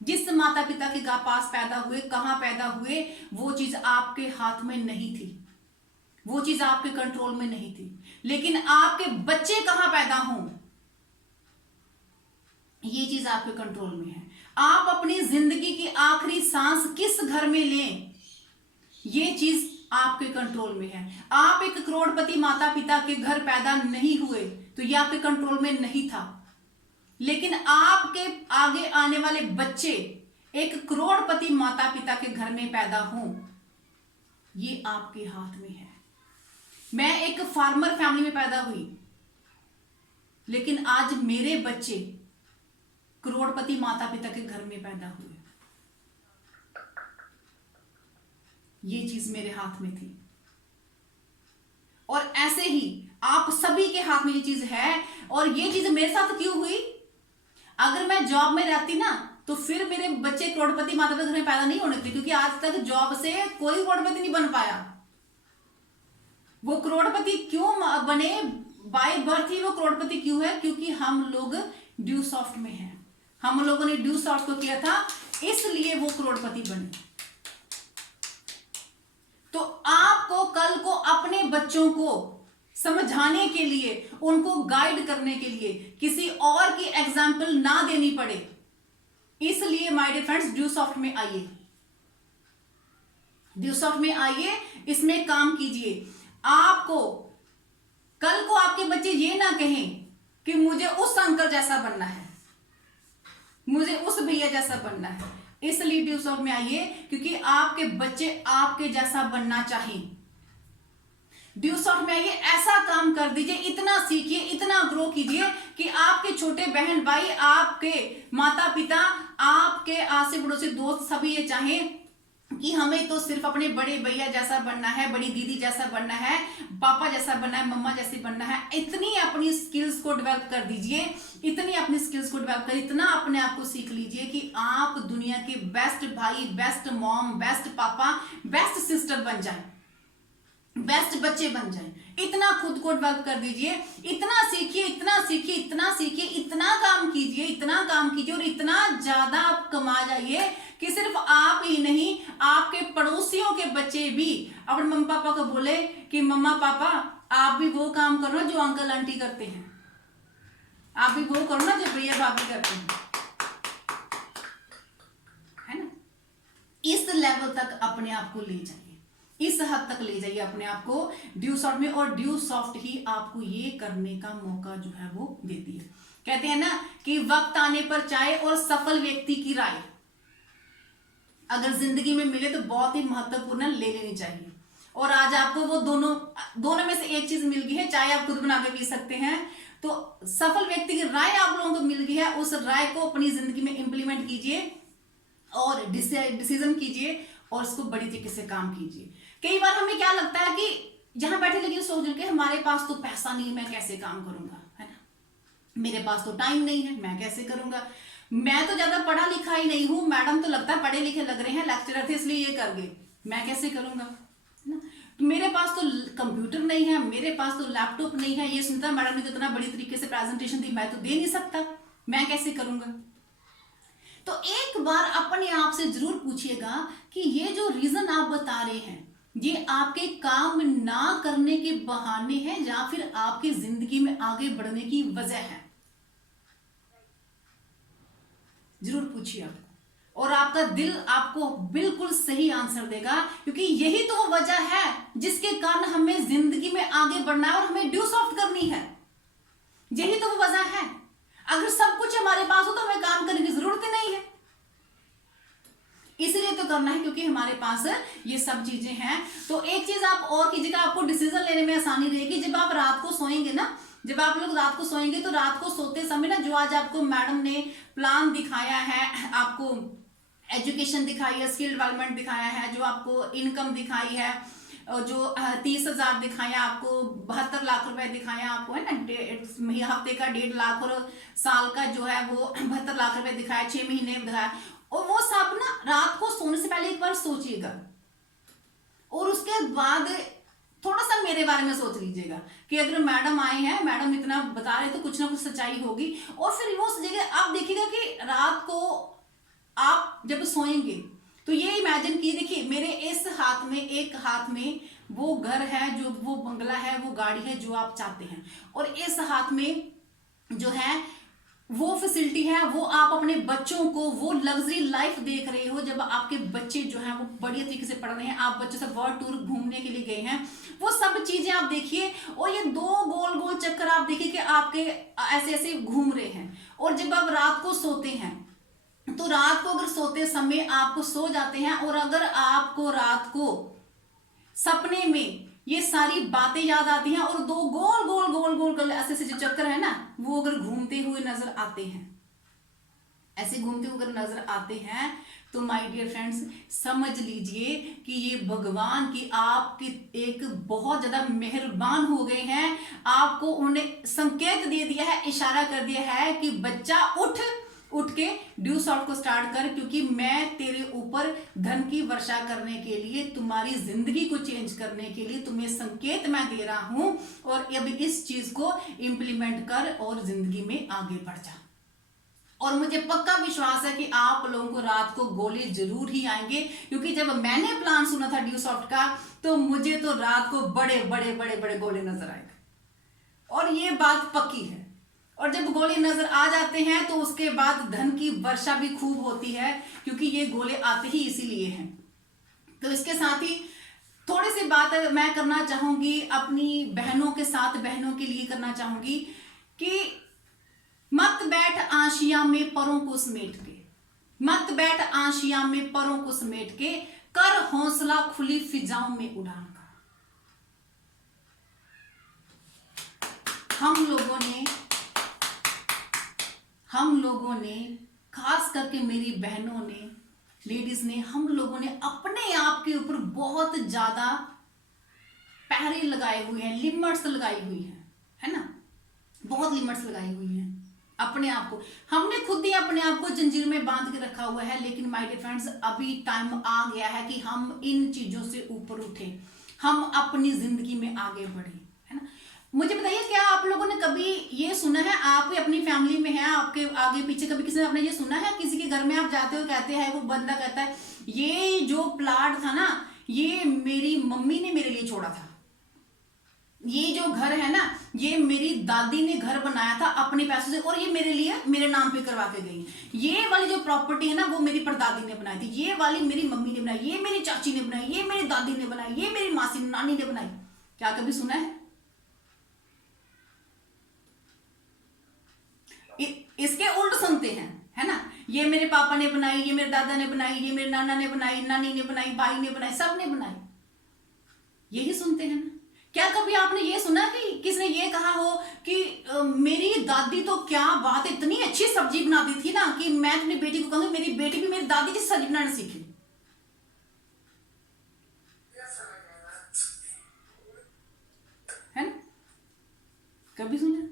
जिस माता पिता के पास पैदा हुए, कहां पैदा हुए, वो चीज आपके हाथ में नहीं थी, वो चीज आपके कंट्रोल में नहीं थी। लेकिन आपके बच्चे कहां पैदा हों, ये चीज आपके कंट्रोल में है। आप अपनी जिंदगी की आखिरी सांस किस घर में लें, ये चीज आपके कंट्रोल में है। आप एक करोड़पति माता पिता के घर पैदा नहीं हुए तो ये आपके कंट्रोल में नहीं था। लेकिन आपके आगे आने वाले बच्चे एक करोड़पति माता पिता के घर में पैदा हों, ये आपके हाथ में है। मैं एक फार्मर फैमिली में पैदा हुई, लेकिन आज मेरे बच्चे करोड़पति माता पिता के घर में पैदा हुए। ये चीज मेरे हाथ में थी। और ऐसे ही आप सभी के हाथ में ये चीज है। और ये चीज मेरे साथ क्यों हुई? अगर मैं जॉब में रहती ना तो फिर मेरे बच्चे करोड़पति माता पिता के घर में पैदा नहीं होने थे, क्योंकि आज तक जॉब से कोई करोड़पति नहीं बन पाया। वो करोड़पति क्यों बने? बाय बर्थ ही वो करोड़पति क्यों है? क्योंकि हम लोग ड्यूसॉफ्ट में हैं। हम लोगों ने ड्यूसॉफ्ट को किया था, इसलिए वो करोड़पति बने। तो आपको कल को अपने बच्चों को समझाने के लिए, उनको गाइड करने के लिए किसी और की एग्जाम्पल ना देनी पड़े, इसलिए माय डियर फ्रेंड्स ड्यूसॉफ्ट में आइए। ड्यू सॉफ्ट में आइए, इसमें काम कीजिए। आपको कल को आपके बच्चे ये ना कहें कि मुझे उस अंकल जैसा बनना है, मुझे उस भैया जैसा बनना है। इसलिए ड्यू सॉफ्ट में आइए क्योंकि आपके बच्चे आपके जैसा बनना चाहिए। ड्यू सॉफ्ट में आइए, ऐसा काम कर दीजिए, इतना सीखिए, इतना ग्रो कीजिए कि आपके छोटे बहन भाई, आपके माता पिता, आपके आसे पड़ोसी दोस्त सभी ये चाहें कि हमें तो सिर्फ अपने बड़े भैया जैसा बनना है, बड़ी दीदी जैसा बनना है, पापा जैसा बनना है, मम्मा जैसे बनना है। इतनी अपनी स्किल्स को डेवलप कर दीजिए, इतनी अपनी स्किल्स को डेवलप कर, इतना अपने आप को सीख लीजिए कि आप दुनिया के बेस्ट भाई, बेस्ट मॉम, बेस्ट पापा, बेस्ट सिस्टर बन जाए, बेस्ट बच्चे बन जाएं। इतना खुद को डेवलप कर दीजिए, इतना सीखिए, इतना सीखिए, इतना सीखिए, इतना काम कीजिए, इतना काम कीजिए और इतना ज्यादा आप कमा जाइए कि सिर्फ आप ही नहीं, आपके पड़ोसियों के बच्चे भी अपने मम्मा पापा को बोले कि मम्मा पापा आप भी वो काम करो जो अंकल आंटी करते हैं, आप भी वो करो ना जो भैया भाभी करते हैं, है ना। इस लेवल तक अपने आप को ले जाइए, इस हद तक ले जाइए अपने आप को ड्यू सॉफ्ट में। और ड्यू सॉफ्ट ही आपको ये करने का मौका जो है वो देती है। कहते हैं ना कि वक्त आने पर चाहे और सफल व्यक्ति की राय अगर जिंदगी में मिले तो बहुत ही महत्वपूर्ण ले लेनी चाहिए। और आज आपको वो दोनों में से एक चीज मिल गई है, चाहे आप खुद बना के पी सकते हैं, तो सफल व्यक्ति की राय आप लोगों को मिल गई है, उस राय को अपनी जिंदगी में इंप्लीमेंट कीजिए और डिसीजन कीजिए और उसको बड़ी तरीके से काम कीजिए। कई बार हमें क्या लगता है कि जहां बैठे लेकिन सोच रहे हमारे पास तो पैसा नहीं है, मैं कैसे काम करूंगा, है ना, मेरे पास तो टाइम नहीं है, मैं कैसे करूंगा, मैं तो ज्यादा पढ़ा लिखा ही नहीं हूं, मैडम तो लगता है पढ़े लिखे लग रहे हैं, लेक्चरर थे इसलिए ये कर गए, मैं कैसे करूंगा, है ना। तो मेरे पास तो कंप्यूटर नहीं है, मेरे पास तो लैपटॉप नहीं है, ये सुनता मैडम ने तो इतना बड़ी तरीके से प्रेजेंटेशन दी, मैं तो दे नहीं सकता, मैं कैसे करूंगा। तो एक बार अपने आप से जरूर पूछिएगा कि ये जो रीजन आप बता रहे हैं ये आपके काम ना करने के बहाने हैं या फिर आपकी जिंदगी में आगे बढ़ने की वजह है। जरूर पूछिए आपको, और आपका दिल आपको बिल्कुल सही आंसर देगा, क्योंकि यही तो वो वजह है जिसके कारण हमें जिंदगी में आगे बढ़ना है और हमें ड्यू सॉफ्ट करनी है। यही तो वो वजह है। अगर सब कुछ हमारे पास हो तो हमें काम करने की जरूरत ही नहीं है, इसलिए तो करना है क्योंकि हमारे पास ये सब चीजें हैं। तो एक चीज आप और कीजिएगा, आपको डिसीजन लेने में आसानी रहेगी। जब आप रात को सोएंगे ना, जब आप लोग रात को सोएंगे तो रात को सोते समय ना जो आज आपको मैडम ने प्लान दिखाया है, आपको एजुकेशन दिखाई है, स्किल डेवलपमेंट दिखाया है, जो आपको इनकम दिखाई है, जो 30,000 दिखाया आपको, 72 लाख रुपए दिखाया आपको, है ना, हफ्ते का 1.5 लाख और साल का जो है वो 72 लाख रुपए दिखाया, 6 महीने दिखाया। और वो सब ना रात को सोने से पहले एक बार सोचिएगा और उसके बाद थोड़ा सा मेरे बारे में सोच लीजिएगा कि अगर मैडम आए हैं, मैडम इतना बता रहे तो कुछ ना कुछ सच्चाई होगी। और फिर वो सोचिएगा, आप देखिएगा कि रात को आप जब सोएंगे तो ये इमेजिन की, देखिए मेरे इस हाथ में, एक हाथ में वो घर है, जो वो बंगला है, वो गाड़ी है जो आप चाहते हैं, और इस हाथ में जो है वो फैसिलिटी है, वो आप अपने बच्चों को वो लग्जरी लाइफ देख रहे हो। जब आपके बच्चे जो हैं वो बढ़िया तरीके से पढ़ रहे हैं, आप बच्चों से वर्ल्ड टूर घूमने के लिए गए हैं, वो सब चीजें आप देखिए। और ये 2 गोल गोल चक्कर आप देखिए कि आपके ऐसे ऐसे घूम रहे हैं। और जब आप रात को सोते हैं तो रात को अगर सोते समय आपको सो जाते हैं और अगर आपको रात को सपने में ये सारी बातें याद आती हैं और 2 गोल गोल गोल गोल गोल ऐसे ऐसे जो चक्कर है ना वो अगर घूमते हुए नजर आते हैं, ऐसे घूमते हुए अगर नजर आते हैं, तो माय डियर फ्रेंड्स समझ लीजिए कि ये भगवान की आपकी एक बहुत ज्यादा मेहरबान हो गए हैं। आपको उन्होंने संकेत दे दिया है, इशारा कर दिया है कि बच्चा उठ के ड्यू सॉफ्ट को स्टार्ट कर, क्योंकि मैं तेरे ऊपर धन की वर्षा करने के लिए, तुम्हारी जिंदगी को चेंज करने के लिए तुम्हें संकेत मैं दे रहा हूं। और अब इस चीज को इंप्लीमेंट कर और जिंदगी में आगे बढ़ जा। और मुझे पक्का विश्वास है कि आप लोगों को रात को गोले जरूर ही आएंगे, क्योंकि जब मैंने प्लान सुना था ड्यू सॉफ्ट का तो मुझे तो रात को बड़े बड़े बड़े बड़े गोले नजर आएंगे, और ये बात पक्की है। और जब गोले नजर आ जाते हैं तो उसके बाद धन की वर्षा भी खूब होती है, क्योंकि ये गोले आते ही इसीलिए हैं तो इसके साथ ही थोड़ी सी बात मैं करना चाहूंगी अपनी बहनों के साथ, बहनों के लिए करना चाहूंगी कि मत बैठ आशिया में परों को समेट के, मत बैठ आशिया में परों को समेट के, कर हौसला खुली फिजाओं में उड़ान का। हम लोगों ने खास करके मेरी बहनों ने, लेडीज ने, हम लोगों ने अपने आप के ऊपर बहुत ज्यादा पहरे लगाए हुए हैं, लिमिट्स लगाई हुई है ना, बहुत लिमिट्स लगाई हुई हैं अपने आप को। हमने खुद ही अपने आप को जंजीर में बांध के रखा हुआ है। लेकिन माय डियर फ्रेंड्स, अभी टाइम आ गया है कि हम इन चीजों से ऊपर उठे, हम अपनी जिंदगी में आगे बढ़े, है ना। मुझे बताइए, क्या आप लोगों ने कभी ये सुना है, आप अपनी फैमिली में है, आपके आगे पीछे कभी किसी ने आपने ये सुना है, किसी के घर में आप जाते हो, कहते हैं, वो बंदा कहता है ये जो प्लाट था ना, ये मेरी मम्मी ने मेरे लिए छोड़ा था, ये जो घर है ना, ये मेरी दादी ने घर बनाया था अपने पैसों से और ये मेरे लिए मेरे नाम पे करवा के गई, ये वाली जो प्रॉपर्टी है ना, वो मेरी परदादी ने बनाई थी, ये वाली मेरी मम्मी ने बनाई, ये मेरी चाची ने बनाई, ये मेरी दादी ने बनाई, ये मेरी मासी नानी ने बनाई। क्या कभी सुना है? इसके उल्ट सुनते हैं, है ना, ये मेरे पापा ने बनाई, ये मेरे दादा ने बनाई, ये मेरे नाना ने बनाई, नानी ने बनाई, भाई ने बनाई, सब ने बनाई, यही सुनते हैं ना। क्या कभी आपने ये सुना कि किसने ये कहा हो कि मेरी दादी तो क्या बात, इतनी अच्छी सब्जी बनाती थी ना कि मैं अपनी बेटी को कहूंगी मेरी बेटी भी मेरी दादी की सब्जी बनाना सीखे? है ना, कभी सुना?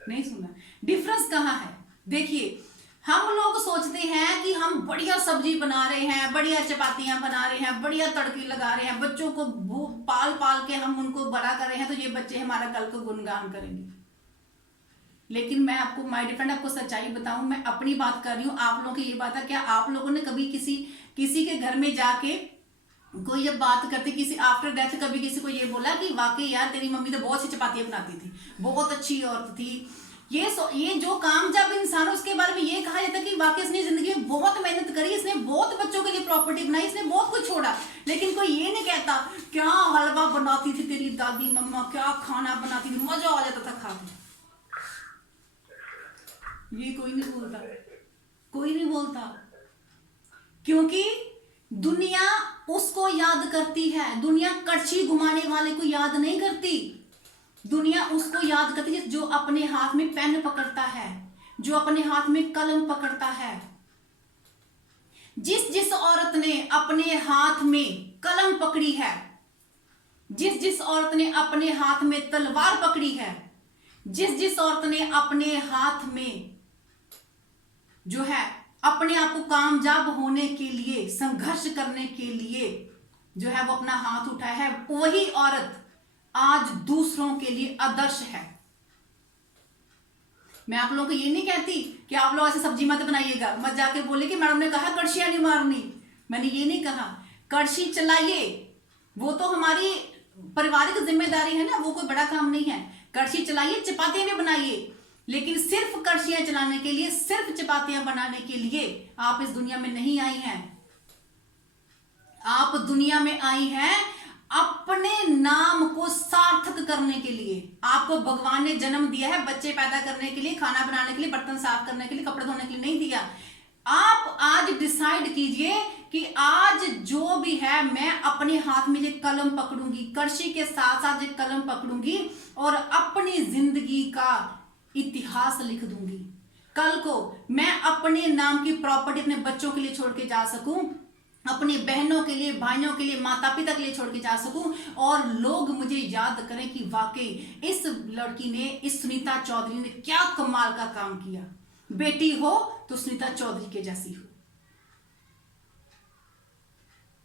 नहीं सुना। डिफरेंस कहाँ है? देखिए, हम लोग सोचते हैं कि हम बढ़िया सब्जी बना रहे हैं, बढ़िया चपातियां बना रहे हैं, बढ़िया तड़के लगा रहे हैं, बच्चों को पाल पाल के हम उनको बड़ा कर रहे हैं, तो ये बच्चे हमारा कल को गुणगान करेंगे। लेकिन मैं आपको, माय डियर फ्रेंड, आपको सच्चाई बताऊं, मैं अपनी बात कर रही हूँ, आप लोगों की ये बात है, क्या आप लोगों ने कभी किसी के घर में जाके कोई ये बात करते, किसी आफ्टर डेथ कभी किसी को ये बोला कि वाकई यार तेरी मम्मी तो बहुत सी चपातियां बनाती थी, बहुत अच्छी औरत थी? ये जो कामयाब इंसान है उसके बारे में ये कहा जाता है कि वाकई इसने जिंदगी में बहुत मेहनत करी, इसने बहुत बच्चों के लिए प्रॉपर्टी बनाई, इसने बहुत कुछ छोड़ा। लेकिन कोई ये नहीं कहता क्या हलवा बनाती थी तेरी दादी मम्मा, क्या खाना बनाती थी, मजा आ जाता था खा के। ये कोई नहीं बोलता, कोई नहीं बोलता, क्योंकि दुनिया उसको याद करती है, दुनिया कड़छी घुमाने वाले को याद नहीं करती, दुनिया उसको याद करती है जो अपने हाथ में पेन पकड़ता है, जो अपने हाथ में कलम पकड़ता है। जिस औरत ने अपने हाथ में कलम पकड़ी है, जिस औरत ने अपने हाथ में तलवार पकड़ी है, जिस औरत ने अपने हाथ में जो है अपने आप को कामयाब होने के लिए, संघर्ष करने के लिए जो है वो अपना हाथ उठाया है, वही औरत आज दूसरों के लिए आदर्श है। मैं आप लोगों को ये नहीं कहती कि आप लोग ऐसे सब्जी मत बनाइएगा, मत जाके बोले कि मैडम ने कहा कड़छियां नहीं मारनी, मैंने ये नहीं कहा। कड़छी चलाइए, वो तो हमारी पारिवारिक जिम्मेदारी है ना, वो कोई बड़ा काम नहीं है। कड़छी चलाइए, चपातियां भी बनाइए, लेकिन सिर्फ कड़छियां चलाने के लिए, सिर्फ चपातियां बनाने के लिए आप इस दुनिया में नहीं आई हैं। आप दुनिया में आई हैं अपने नाम को सार्थक करने के लिए। आपको भगवान ने जन्म दिया है बच्चे पैदा करने के लिए, खाना बनाने के लिए, बर्तन साफ करने के लिए, कपड़े धोने के लिए नहीं दिया। आप आज डिसाइड कीजिए कि आज जो भी है मैं अपने हाथ में ये कलम पकड़ूंगी, कड़छी के साथ साथ ये कलम पकड़ूंगी और अपनी जिंदगी का इतिहास लिख दूंगी। कल को मैं अपने नाम की प्रॉपर्टी अपने बच्चों के लिए छोड़ के जा सकूं, अपनी बहनों के लिए, भाइयों के लिए, माता पिता के लिए छोड़ के जा सकूं और लोग मुझे याद करें कि वाकई इस लड़की ने, इस सुनीता चौधरी ने क्या कमाल का काम किया। बेटी हो तो सुनीता चौधरी के जैसी हो,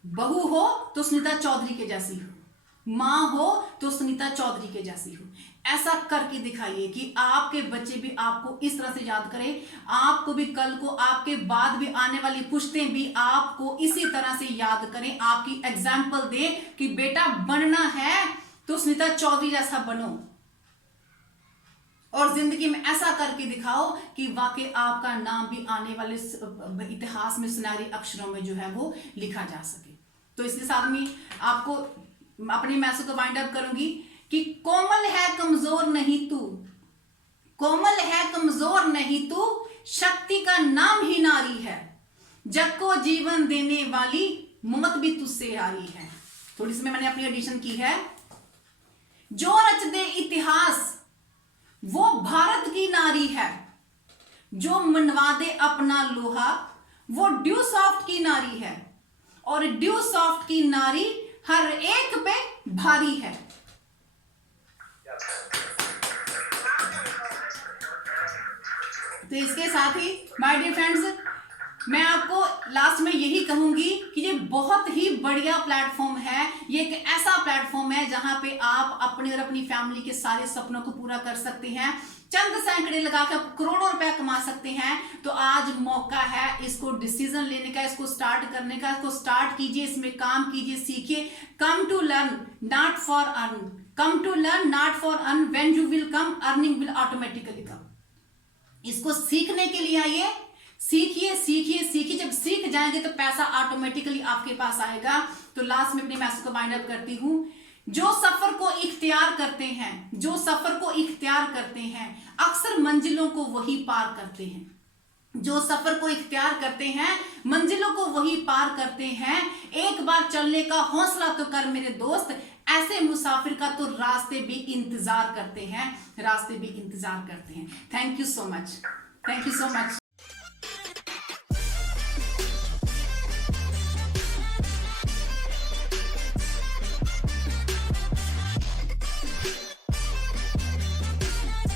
बहू हो तो सुनीता चौधरी के जैसी हो, मां हो तो सुनीता चौधरी के जैसी हो। ऐसा करके दिखाइए कि आपके बच्चे भी आपको इस तरह से याद करें, आपको भी कल को, आपके बाद भी आने वाली पुश्तें भी आपको इसी तरह से याद करें, आपकी एग्जाम्पल दे कि बेटा बनना है तो सुनीता चौधरी जैसा बनो और जिंदगी में ऐसा करके दिखाओ कि वाकई आपका नाम भी आने वाले इतिहास में सुनहरे अक्षरों में जो है वो लिखा जा सके। तो इसके साथ में आपको अपनी मैसेज को वाइंड अप करूंगी कि कोमल है कमजोर नहीं तू, कोमल है कमजोर नहीं तू, शक्ति का नाम ही नारी है, जग को जीवन देने वाली मौत भी तुझसे हारी है। थोड़ी सी मैंने अपनी एडिशन की है। जो रच दे इतिहास वो भारत की नारी है, जो मनवा दे अपना लोहा वो ड्यू सॉफ्ट की नारी है, और ड्यू सॉफ्ट की नारी हर एक पे भारी है। तो इसके साथ ही माय डियर फ्रेंड्स, मैं आपको लास्ट में यही कहूंगी कि ये बहुत ही बढ़िया प्लेटफॉर्म है। ये एक ऐसा प्लेटफॉर्म है जहां पे आप अपने और अपनी फैमिली के सारे सपनों को पूरा कर सकते हैं, चंद सैकड़े लगाकर करोड़ों रुपए कमा सकते हैं। तो आज मौका है इसको डिसीजन लेने का, इसको स्टार्ट करने का। इसको स्टार्ट कीजिए, इसमें काम कीजिए, सीखिए। Come to learn not for earn, come to learn not for earn, when you will come earning will automatically come. इसको सीखने के लिए आइए, सीखिए सीखिए सीखिए। जब सीख जाएंगे तो पैसा ऑटोमेटिकली आपके पास आएगा। तो लास्ट में अपने मैसेज को वाइंड अप करती हूं। जो सफर को इख्तियार करते हैं, जो सफर को इख्तियार करते हैं, अक्सर मंजिलों को वही पार करते हैं। जो सफर को इख्तियार करते हैं, मंजिलों को वही पार करते हैं। एक बार चलने का हौसला तो कर मेरे दोस्त, ऐसे मुसाफिर का तो रास्ते भी इंतजार करते हैं, रास्ते भी इंतजार करते हैं। Thank you so much, thank you so much.